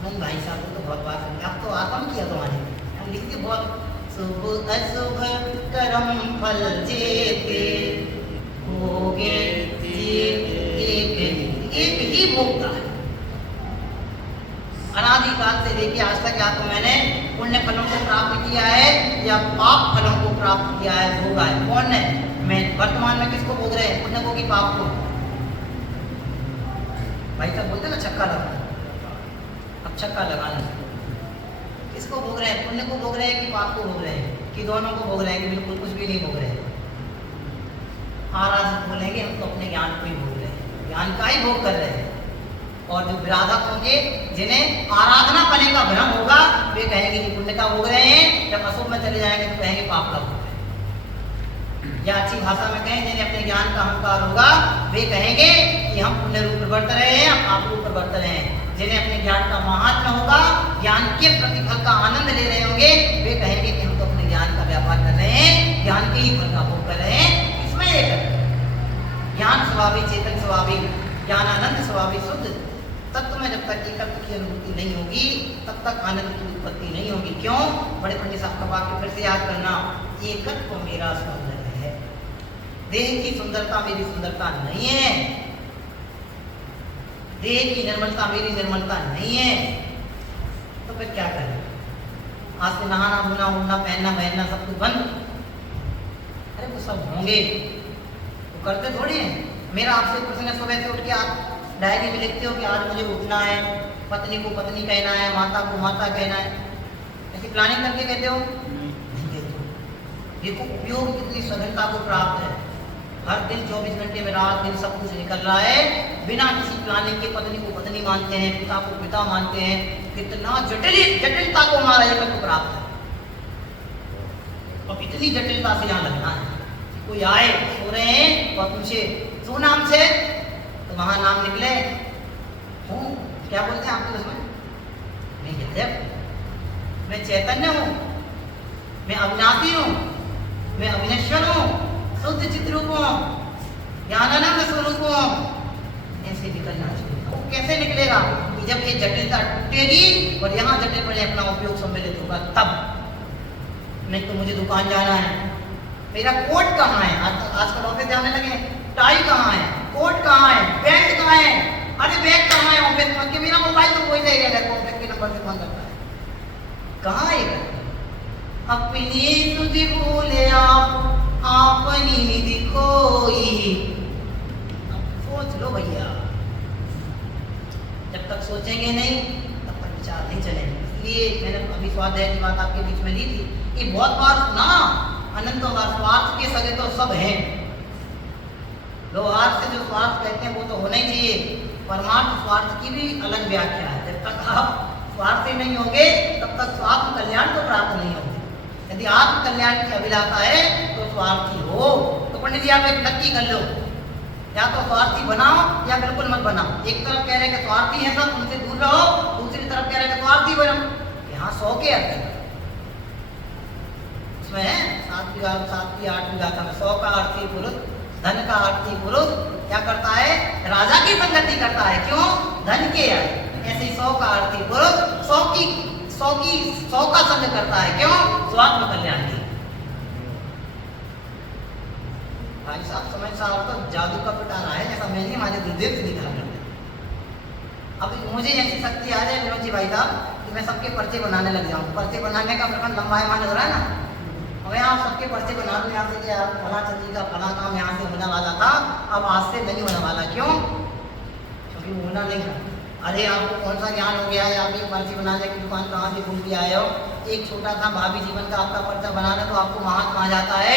तुम भाई साहब तो बहुत बात करते, अब तो आत्म किया तुम्हारे, हम लिखते बहुत शुभ अशुभ कर्म फल जेते होगे एक ही भोगता है। अनादिकाल से लेके आज तक या तो मैंने पुण्य फलों को प्राप्त किया है या पाप फलों को प्राप्त किया है, भोगा है। कौन है? मैं वर्तमान में किसको भोग रहे हैं? पुण्य को कि पाप को? भाई साहब बोलते ना छक्का लगा, अब छक्का लगाना। किसको भोग रहे हैं? पुण्य को भोग रहे हैं कि पाप को भोग रहे हैं? कि दोनों को भोग रहे हैं? कि बिल्कुल कुछ भी नहीं भोग रहे हैं? आराधक बोलेंगे हम तो अपने ज्ञान को ही भोग रहे हैं, ज्ञान का ही भोग कर रहे हैं। और जो विराधक होंगे, जिन्हें आराधना पने का भ्रम होगा, वे कहेंगे कि पुण्य का भोग रहे हैं। जब अशुभ में चले जाएंगे तो कहेंगे पाप का भोग रहे हैं। या अच्छी भाषा में कहें, जिन्हें अपने ज्ञान का अहंकार होगा, वे कहेंगे कि हम पुण्य रूप बरत रहे हैं, हम पाप रूप बरत रहे हैं। जिन्हें अपने ज्ञान का महात्म्य होगा, ज्ञान के प्रतिफल का आनंद ले रहे होंगे, वे कहेंगे कि हम तो अपने ज्ञान का व्यापार कर रहे हैं, ज्ञान के ही फल का भोग कर रहे हैं। इसमें एक ज्ञान स्वभावी, चेतन स्वभावी, ज्ञानानंद स्वभावी शुद्ध तत्व में जब तक एकत्व की अनुभूति नहीं होगी, तब तक आनंद की उत्पत्ति नहीं होगी। क्यों? बड़े पंडित साहब का वाक्य फिर से याद करना, एकत्व मेरा सौंदर्य है, देह की सुंदरता मेरी सुंदरता नहीं है, देह की निर्मलता मेरी निर्मलता नहीं है। तो फिर क्या करें? आज से नहाना धोना उड़ना पहनना बहनना सब कुछ बंद। अरे वो सब होंगे, वो करते थोड़ी हैं। मेरा आपसे प्रश्न, सुबह से उठ के आप डायरी में लिखते हो कि आज मुझे उठना है, पत्नी को पत्नी कहना है, माता को माता कहना है, ऐसी प्लानिंग करके कहते हो? देखो उपयोग कितनी सघनता को प्राप्त है। हर दिन 24 घंटे में रात दिन सब कुछ निकल रहा है, बिना किसी प्लानिंग के पत्नी को पत्नी मानते हैं, पिता को पिता मानते हैं। कितना जटिलता को हमारा एकत्व प्राप्त है। अब इतनी जटिलता से यहाँ लगना है। कोई आए, सो रहे हैं और पूछे तू नाम से, तो वहां नाम निकले हूँ, क्या बोलते हैं आपके उसमें? नहीं कहते, मैं चैतन्य हूँ, मैं अविनाशी हूँ, मैं अविनश्वर हूँ, शुद्ध चित्रूप हूँ, ज्ञानानंद स्वरूप हूँ। ऐसे निकलना चाहिए। वो कैसे निकलेगा? कि जब ये जटिलता टूटेगी और यहाँ जटिल पर अपना उपयोग सम्मिलित होगा तब। नहीं तो मुझे दुकान जाना है, मेरा कोट कहाँ है? आजकल ऑफिस जाने लगे, टाई कहाँ है, कोट कहाँ है, बैग कहाँ है? अरे बैग कहाँ है ऑफिस में? कि मेरा मोबाइल तो कोई नहीं है, कॉन्टेक्ट के नंबर से फोन करता है। कहाँ है? अपनी तुझे भूले आप निधि खोई। सोच लो भैया, जब तक सोचेंगे नहीं तब तक विचार नहीं चलेंगे। इसलिए मैंने अभी स्वाध्याय की बात आपके बीच में दी थी, ये बहुत बार सुना, अनंत बार। स्वार्थ के सगे तो सब हैं, व्यवहार से जो स्वार्थ कहते हैं वो तो होना ही चाहिए। परमार्थ स्वार्थ की भी अलग व्याख्या है। जब तक आप स्वार्थ से नहीं होंगे तब तक स्वार्थ कल्याण को प्राप्त नहीं होंगे। यदि आत्म कल्याण की अभिलाषा है तो स्वार्थी हो। तो पंडित जी आप एक नक्की कर लो, या तो स्वार्थी बनाओ या बिल्कुल मत बनाओ। एक तरफ कह रहे हैं कि स्वार्थी है सब, उनसे दूर रहो, दूसरी तरफ कह रहे हैं कि स्वार्थी बनो। यहाँ 100 के अर्थ है, उसमें है 7 की 8 विघाता में 100 का अर्थी पुरुष, धन का अर्थी पुरुष क्या करता है, राजा की संगति करता है। क्यों? धन के आए। ऐसे ही 100 का अर्थी पुरुष 100 का संग करता है। क्यों? स्वात्म कल्याण की। भाई साहब समझ साहब तो जादू का पिटारा है, जैसा मैंने हमारे गुरुदेव से दिखा करते। अब मुझे ऐसी शक्ति आ जाए विनोद जी भाई साहब कि मैं सबके पर्चे बनाने लग जाऊँ। पर्चे बनाने का प्रबंध लंबायमान हो रहा है ना, और यहाँ सबके पर्चे बना दूँ यहाँ से कि फला चंदी का फला काम यहाँ से होने वाला था, अब आज से नहीं होने वाला। क्यों? क्योंकि वो होना नहीं था। अरे आपको कौन सा ज्ञान हो गया है, आप ये पर्ची बनाने की दुकान कहाँ से घूम के आए हो? एक छोटा था भावी जीवन का आपका पर्चा बनाना तो आपको वहाँ कहाँ जाता है।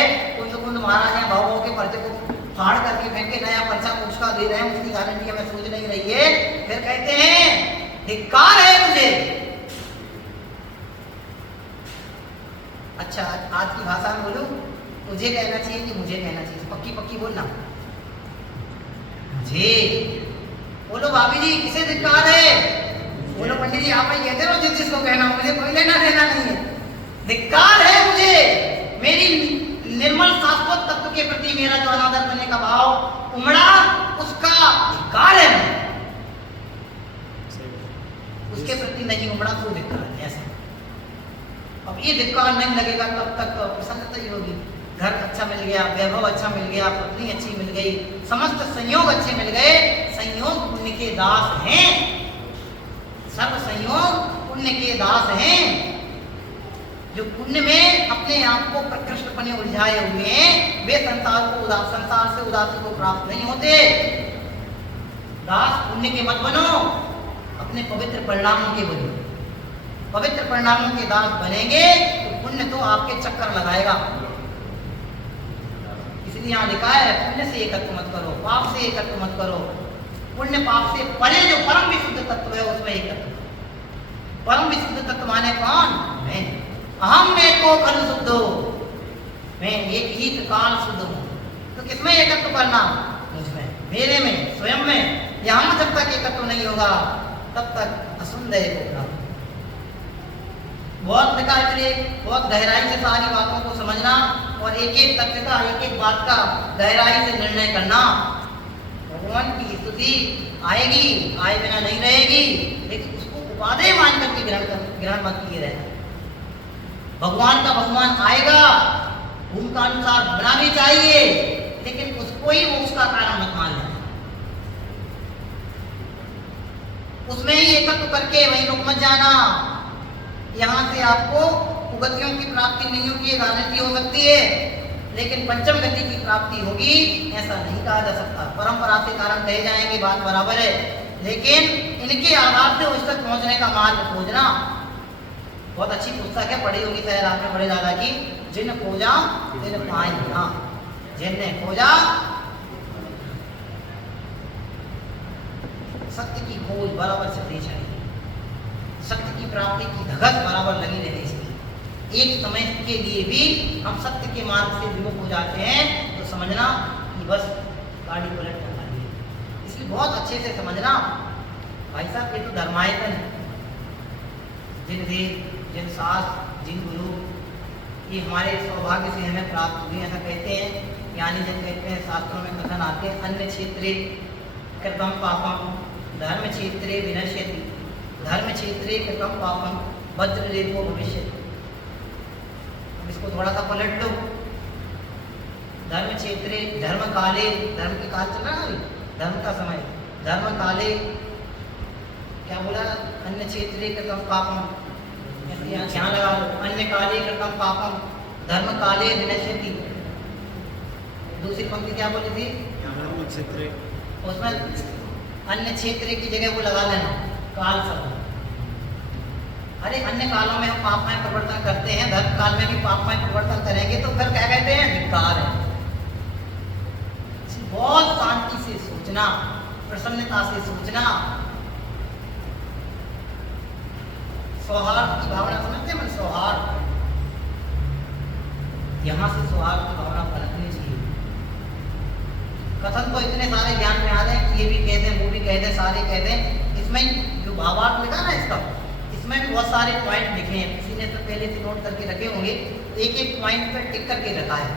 कुंद महाराज या भाव के पर्चे को फाड़ करके फेंके, नया पर्चा उसका दे रहे हैं, उसकी गारंटी हमें सूझ नहीं रही है। फिर कहते हैं धिक्कार है मुझे। अच्छा आज की भाषा में बोलूं, तुझे कहना चाहिए कि मुझे कहना चाहिए? पक्की पक्की बोलना। मुझे बोलो भाभी जी, किसे धिक्कार है? बोलो पंडित जी आप ही कहते रहो जिस जिसको कहना, मुझे कोई लेना देना नहीं है। धिक्कार है मुझे, मेरी निर्मल शाश्वत तत्व के प्रति मेरा जो अनादर करने का भाव उमड़ा, उसका धिक्कार है। उसके प्रति नहीं उमड़ा तो धिक्कार है। ऐसा अब ये धिक्कार नहीं लगेगा तब तक प्रसन्नता ही होगी। घर अच्छा मिल गया, वैभव अच्छा मिल गया, पत्नी अच्छी मिल गई, समस्त संयोग अच्छे मिल गए। संयोग पुण्य के दास हैं, सर्व संयोग पुण्य के दास हैं। जो पुण्य में अपने आप को प्रकृष्ट बने उलझाए हुए हैं, वे संसार से उदासी को प्राप्त नहीं होते। दास पुण्य के मत बनो, अपने पवित्र परिणामों के बनो। पवित्र परिणामों के दास बनेंगे तो पुण्य तो आपके चक्कर लगाएगा। इसलिए यहाँ लिखा है पुण्य से एकत्व मत करो, पाप से एकत्व मत करो। पुण्य पाप से परे जो परम विशुद्ध तत्व है उसमें एकत्व। परम विशुद्ध तत्व माने कौन? मैं। अहम में को खल शुद्ध हो, मैं एक ही काल शुद्ध हूँ। तो किसमें एकत्व करना? मुझमें, मेरे में, स्वयं में। यहाँ जब तक एकत्व नहीं होगा तब तक असुंदर होगा। बहुत प्रकार के बहुत गहराई से सारी बातों को समझना और एक एक तथ्य का, एक एक बात का गहराई से निर्णय करना। भगवान की स्तुति आएगी, आए बिना नहीं रहेगी, लेकिन उसको उपादेय मान करके ग्रहण मत किए रहना। भगवान का भगवान आएगा, उनका अनुसार बना भी चाहिए, लेकिन उसको ही वो उसका कारण मत मान लेना। उसमें ही एकत्व करके वहीं रुक मत जाना। यहाँ से आपको उगतियों की प्राप्ति नहीं होगी, ये गारंटी हो सकती है, लेकिन पंचम गति की प्राप्ति होगी ऐसा नहीं कहा जा सकता। परंपरा से कारण कहे जाएंगे, बात बराबर है, लेकिन इनके आधार से उस तक पहुँचने का मार्ग खोजना। बहुत अच्छी पुस्तक है, पढ़ी होगी शायद आपने बड़े दादा की, जिन खोजा तिन पाइया। जिनने खोजा, सत्य की खोज बराबर चलनी चाहिए, सत्य की प्राप्ति की धगस बराबर लगी रहनी चाहिए। एक समय के लिए भी हम सत्य के मार्ग से विमुख हो जाते हैं तो समझना कि बस गाड़ी पलट कर वाली है। इसलिए बहुत अच्छे से समझना। भाई साहब ये तो धर्मायतन है, जिन वेद, जिन शास्त्र, जिन गुरु, ये हमारे सौभाग्य से हमें प्राप्त हुए। ऐसा कहते हैं ज्ञानी जन कहते हैं, शास्त्रों में कथन आते हैं, अन्य क्षेत्रे कृतम पापम धर्म क्षेत्रे विनश्यति, धर्म क्षेत्रे कृतम पापम वज्रलेपो भविष्यति। अब इसको थोड़ा सा पलट लो। धर्म क्षेत्रे, धर्म काले, धर्म के काल चल रहा है, धर्म का समय, धर्म काले क्या बोला? अन्य क्षेत्रे कृतम पापम, ध्यान लगा लो। अन्य काले कृतम पापम धर्म काले विनश्यति। दूसरी पंक्ति क्या बोली थी? उसमें अन्य क्षेत्र की जगह वो लगा लेना काल शब्द। अरे अन्य कालों में हम पापमय परिवर्तन करते हैं, धर्म काल में भी पापमय परिवर्तन करेंगे तो फिर क्या कहते हैं? धिक्कार है। बहुत शांति से सोचना, प्रसन्नता से सोचना, सौहार्द की भावना समझते हैं? मन सौहार्द, यहाँ से स्वार्थ की भावना पलटनी चाहिए। कथन तो इतने सारे ज्ञान में आ रहे हैं कि ये भी कहते हैं, वो भी कहते हैं, सारे कहते हैं। इसमें जो भावार्थ लिखा ना इसका, इसमें भी बहुत सारे पॉइंट लिखे हैं, किसी ने तो पहले से नोट करके रखे होंगे, एक एक पॉइंट पर टिक करके रखा है।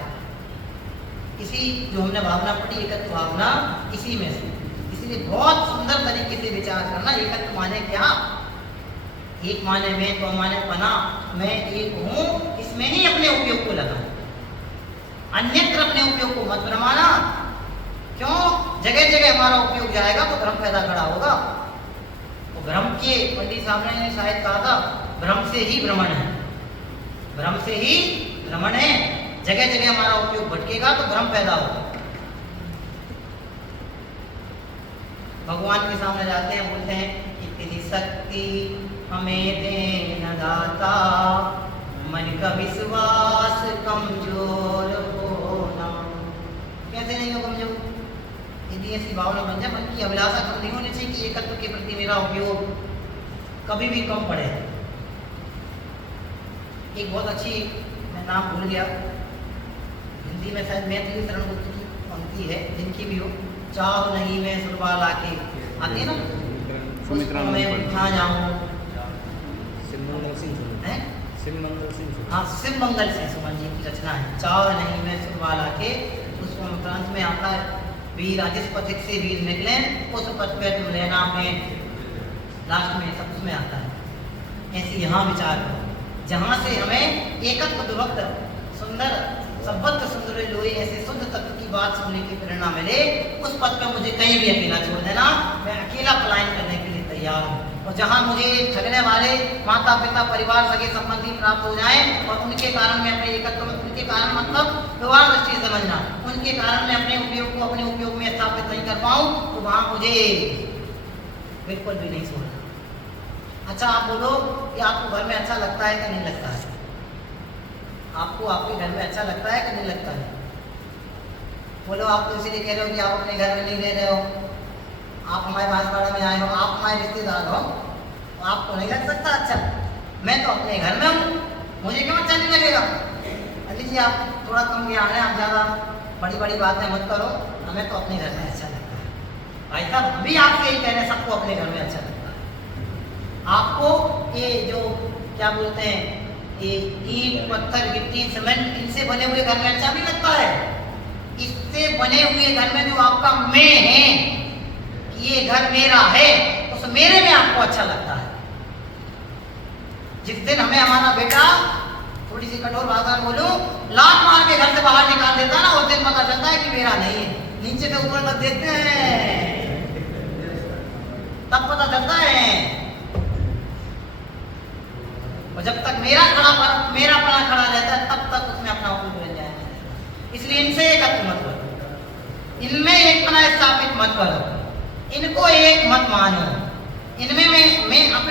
इसी जो हमने भावना पढ़ी एकत्व भावना, इसी में से, इसलिए बहुत सुंदर तरीके से विचार करना। एकत्व माने क्या? एक माने मैं, तो माने पना, मैं एक हूँ, इसमें ही अपने उपयोग को लगाना, अन्यत्र अपने उपयोग को मत भ्रमाना। क्यों? जगह जगह हमारा उपयोग जाएगा तो भ्रम पैदा खड़ा होगा। तो भ्रम के पंडित साहब ने शायद कहा था, भ्रम से ही भ्रमण है, भ्रम से ही भ्रमण है। जगह जगह हमारा उपयोग भटकेगा तो भ्रम पैदा होगा। भगवान के सामने जाते हैं, बोलते हैं इतनी शक्ति हमें देना दाता, मन का विश्वास कमजोर होना। कैसे नहीं हो कमजोर? यदि ऐसी भावना बन जाए, मन की अभिलाषा कम नहीं होनी चाहिए कि एकत्व के प्रति मेरा उपयोग कभी भी कम पड़े। एक बहुत अच्छी, मैं नाम भूल गया, हिंदी में शायद मैथिली शरण गुप्त की पंक्ति है, जिनकी भी हो, चाह नहीं मैं सुरबाल आके, आती है ना, मैं उठा जाऊं। हाँ, शिव मंगल सिंह सुमन जी की रचना है। चाह नहीं मैं सुरबाल आके, उसको प्रांत में आता है, वीर जिस पथिक से वीर निकले उस पथ पे तुम लेना में, लास्ट में सब उसमें आता है। ऐसे यहाँ विचार करो, जहाँ से हमें एकत्व विभक्त सुंदर सबद्ध सुंदर लोई ऐसे शुद्ध तत्व की बात सुनने की प्रेरणा मिले, उस पथ पे मुझे कहीं भी अकेला छोड़ देना, मैं अकेला पलायन करने के लिए तैयार हूँ। और जहाँ मुझे ठगने वाले माता पिता परिवार सगे संबंधी प्राप्त हो जाएं और उनके कारण मैं अपने एकत्व में, उनके कारण मतलब व्यवहार दृष्टि से समझना, उनके कारण मैं अपने उपयोग को अपने उपयोग में स्थापित नहीं कर पाऊँ, तो वहाँ मुझे बिल्कुल भी नहीं छोड़ना। अच्छा, आप बोलो कि आपको घर में अच्छा लगता है कि नहीं लगता है? आपको आपके घर में अच्छा लगता है कि नहीं लगता है? बोलो। आप तो इसीलिए कह रहे हो कि आप अपने घर में नहीं रह रहे हो, आप हमारे बांसवाड़ा में आए हो, आप हमारे रिश्तेदार हो, तो आपको नहीं लग सकता अच्छा? मैं तो अपने घर में हूँ, मुझे क्यों अच्छा नहीं लगेगा? अली जी, आप थोड़ा कम ज्ञान है, आप ज़्यादा बड़ी बड़ी बातें मत करो, हमें तो अपने घर में अच्छा लगता है। भाई साहब, हम भी आपसे यही कह रहे हैं, सबको अपने घर में अच्छा लगता है। आपको ये जो क्या बोलते हैं, ये ईंट पत्थर गिट्टी सीमेंट इनसे बने हुए घर में अच्छा भी लगता है? इससे बने हुए घर में जो आपका मैं है, ये घर मेरा है, उस मेरे में आपको अच्छा लगता है। जिस दिन हमें हमारा बेटा, थोड़ी सी कठोर भाषा में बोलूं, लात मार के घर से बाहर निकाल देता ना, उस दिन पता चलता है कि मेरा नहीं है। नीचे से ऊपर तक देखते हैं, तब पता चलता है। और जब तक मेरा पना खड़ा रहता है, तब तक उसमें अपना उपयोग बन जाएगा। इसलिए इनसे एकत्व मत करो, इनमें एक पना स्थापित मत करो, इनको एक मत मानो, इनमें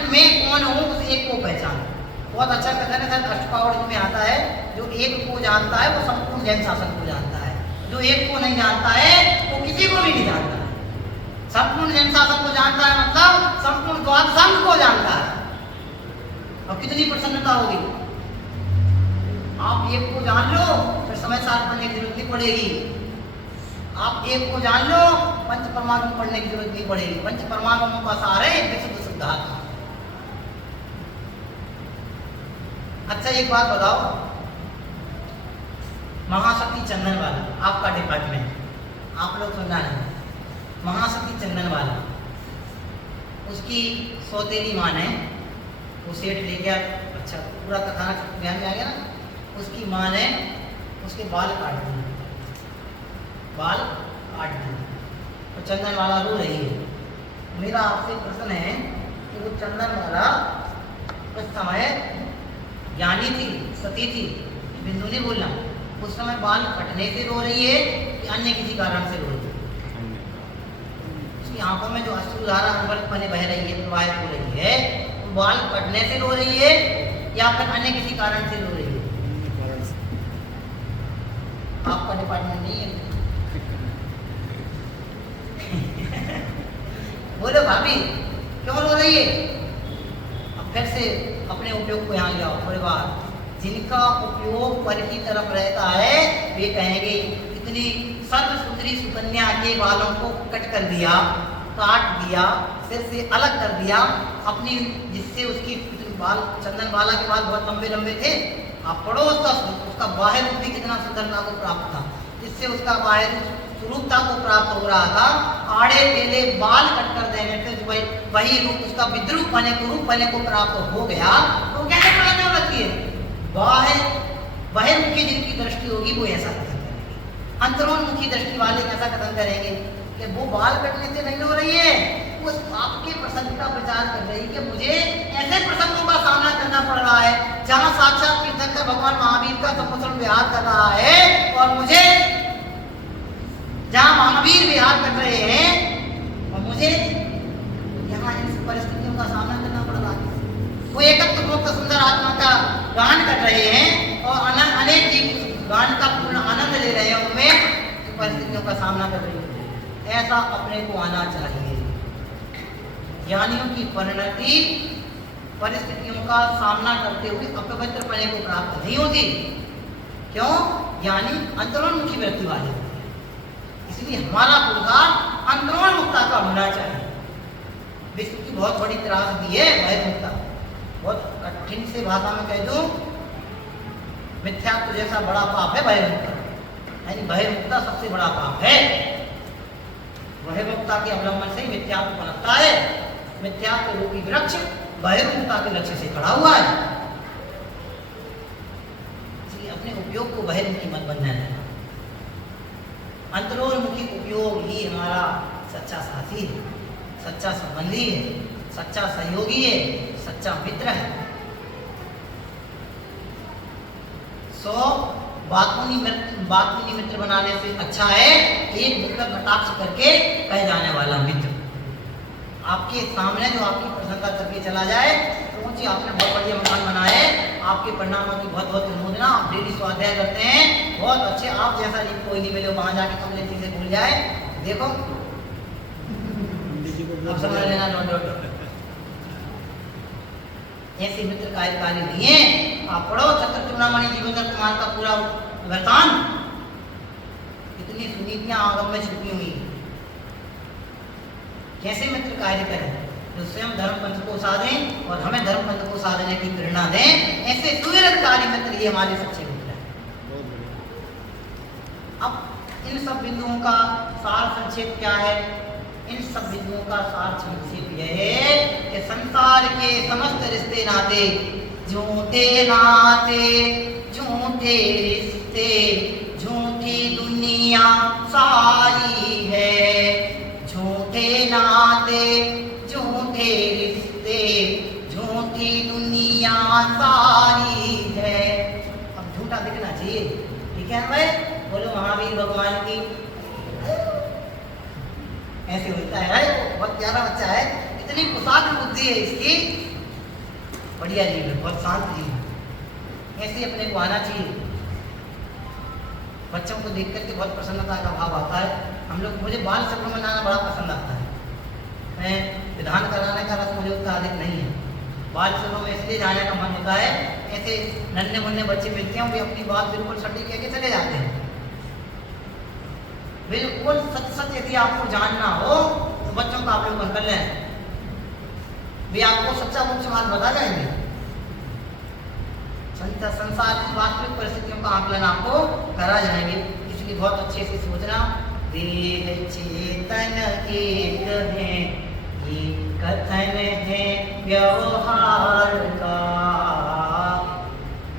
मैं कौन हूँ उस एक को पहचानो। बहुत अच्छा कथन है, सर अष्टपावड़ में आता है, जो एक को जानता है वो संपूर्ण जैन शासन को जानता है, जो एक को नहीं जानता है वो किसी को भी नहीं जानता है। संपूर्ण जैन शासन को जानता है मतलब संपूर्ण द्वाद संघ को जानता है। और कितनी प्रसन्नता होगी, आप एक को जान लो, फिर समय साथ पढ़ने की जरूरत नहीं पड़ेगी। आप एक को जान लो, पंच परमाणु पढ़ने की जरूरत नहीं पड़ेगी। पंच परमाणुओं का सार है विशुद्ध शुद्धात्मा। अच्छा, एक बात बताओ, महाशक्ति चंदन वाला आपका डिपार्टमेंट, आप लोग सुनना है, महाशक्ति चंदन वाला, उसकी सौतेली मां है, वो सेठ ले गया, अच्छा पूरा कथानक ध्यान में आ गया ना, उसकी मां ने उसके बाल काट दिए, बाल काट दिए, तो चंदन वाला रो रही है। मेरा आपसे प्रश्न है कि वो चंदन वाला उस समय ज्ञानी थी, सती थी, बिंदु नहीं बोलना, उस समय बाल कटने से रो रही है कि अन्य किसी कारण से रो रही है? उसकी आंखों में जो अश्रुधारा अनवरतपणे बह रही है, प्रवाहित हो रही है, वो बाल कटने से रो रही है या फिर अन्य किसी कारण से रो रही है? आपका डिपार्टमेंट नहीं है। बोलो भाभी, क्यों रो रही है? अब फिर से अपने उपयोग को यहाँ ले आओ, थोड़े बार जिनका उपयोग पर की तरफ रहता है वे कहेंगे इतनी सर्व सुंदरी सुकन्या के बालों को कट कर दिया, काट दिया, सिर से अलग कर दिया अपनी, जिससे उसकी बाल, चंदन बाला के बाल बहुत लंबे लंबे थे। आप पढ़ो उसका बाह्य रूप भी कितना सुंदरता को प्राप्त था, जिससे उसका बाह्य स्वरूपता को प्राप्त हो रहा था। आड़े टेढ़े बाल कट कर देने से वही रूप उसका विद्रूप बने को, रूप बने को प्राप्त हो गया। तो कैसे पढ़ाने लगती है? बाह्य की जिनकी दृष्टि होगी वो ऐसा कथन करेंगे, अंतरोन्मुखी दृष्टि वाले कैसा कथन करेंगे कि वो बाल कटने से नहीं हो रही है, वो आपके प्रसंग का विचार कर रही है कि मुझे ऐसे प्रसंगों का सामना करना पड़ रहा है जहां साक्षात तीर्थंकर भगवान महावीर का संपूर्ण विहार कर रहा है, और मुझे जहां महावीर विहार कर रहे हैं और मुझे यहाँ इन परिस्थितियों का सामना करना पड़ रहा है। वो एकत्र मुक्त सुंदर आत्मा का गान कर रहे हैं और अनेक जीव गान का पूर्ण आनंद ले रहे हैं, उनमें परिस्थितियों का सामना कर रही है। ऐसा अपने को आना चाहिए। ज्ञानियों की परिणति परिस्थितियों का सामना करते हुए अपवित्र पने को प्राप्त नहीं होती। क्यों? ज्ञानी अंतरोन्मुखी वृत्ति वाले, इसलिए हमारा पुरुषार्थ अंतरोन्मुखता का होना चाहिए। विश्व की बहुत बड़ी त्रासदी है बहिर्मुखता। बहुत कठिन से भाषा में कह दूं, मिथ्यात्व जैसा बड़ा पाप है बहिर्मुखता, यानी बहिर्मुखता सबसे बड़ा पाप है। बहिर्मुखता के अवलंबन से ही मिथ्यात्व पनपता है। मिथ्यात्व रूपी वृक्ष बहिर्मुखता के लक्ष्य से खड़ा हुआ है। इसलिए अपने उपयोग को बहिर्मुखी मत बनना है। अंतरोन्मुखी उपयोग ही हमारा सच्चा साथी है, सच्चा संबंधी है, सच्चा सहयोगी है, सच्चा मित्र है। बातूनी मित्र बनाने से अच्छा है एक मित्र कटाक्ष करके कह जाने वाला मित्र। आपके सामने जो आपकी प्रशंसा करके चला जाए तो जी आपने बहुत बढ़िया मकान बनाए, आपके परिणामों की बहुत बहुत अनुमोदना, आप डेली स्वाध्याय करते हैं, बहुत अच्छे, आप जैसा कोई नहीं मिले वहां जाके कमले चीजें भूल जाए। देखो अब समझ लेना, ऐसे मित्र कार्यकारी नहीं है। आप पढ़ो चक्र चूड़ामणि जीवन कुमार का पूरा वृतांत, इतनी सुनीतियां आगम में छुपी हुई। कैसे मित्र कार्य करें? जो स्वयं धर्म पंथ को साधें और हमें धर्म पंथ को साधने की प्रेरणा दें, ऐसे सुविरतकारी मित्र ये हमारे सच्चे मित्र हैं। अब इन सब बिंदुओं का सार संक्षेप क्या है? इन सब बिंदुओं का सार संक्षेप यह है कि संसार के समस्त रिश्ते नाते झूठे नाते, झूठे रिश्ते, झूठी दुनिया सारी है। झूठे नाते, झूठे रिश्ते, झूठी दुनिया सारी है। अब झूठा दिखना चाहिए, ठीक है भाई? बोलो महावीर भगवान की। ऐसे होता है, बहुत प्यारा बच्चा है, इतनी कुशाग्र बुद्धि है इसकी, बढ़िया जीव है, बहुत शांत जीव है। ऐसे अपने को आना चाहिए। बच्चों को देख करके बहुत प्रसन्नता का भाव आता है। हम लोग, मुझे बाल सभा में आना बड़ा पसंद आता है। मैं विधान कराने का रस मुझे उतना अधिक नहीं है। बाल सभा में इसलिए जाने का मन होता है, ऐसे नन्हे मुन्ने बच्चे मिलते हैं, वे अपनी बात बिल्कुल सटीक कह के चले जाते हैं। बिल्कुल सच सच यदि आपको जानना हो तो बच्चों का आप लोग कर लें, वे आपको सच्चा मुख्य मार्ग बता जाएंगे। संसार की वास्तविक परिस्थितियों का आकलन आपको करा जाएंगे। इसलिए बहुत अच्छे से सोचना। देह चेतन एक है, ये कथन है व्यवहार का।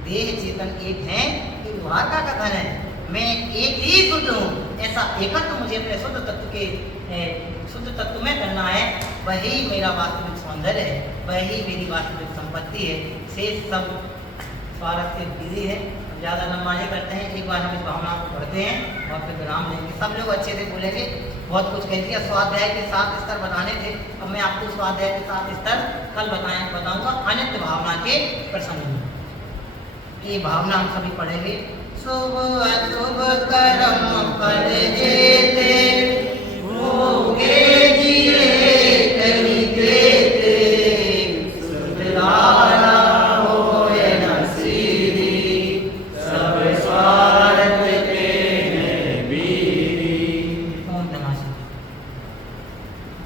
देह चेतन एक है, ये व्यवहार का कथन है। मैं एक ही शुद्ध हूँ, ऐसा एकत्र मुझे अपने शुद्ध तत्व में करना है। वही मेरा वास्तविक सौंदर्य है, वही मेरी वास्तविक संपत्ति है। शेष सब स्वार्थ से बिजी है, ज़्यादा लंबा नहीं करते हैं। एक बार हम इस भावना को पढ़ते हैं और फिर विराम देंगे। सब लोग अच्छे से बोलेंगे। बहुत कुछ कह दिया, स्वाध्याय के 7 स्तर बताने थे, अब मैं आपको स्वाध्याय के 7 स्तर कल बताऊंगा अनित्य भावना के प्रसंग में। ये भावना हम सभी पढ़ेंगे। शुभ अशुभ कर्म फल जेते होगे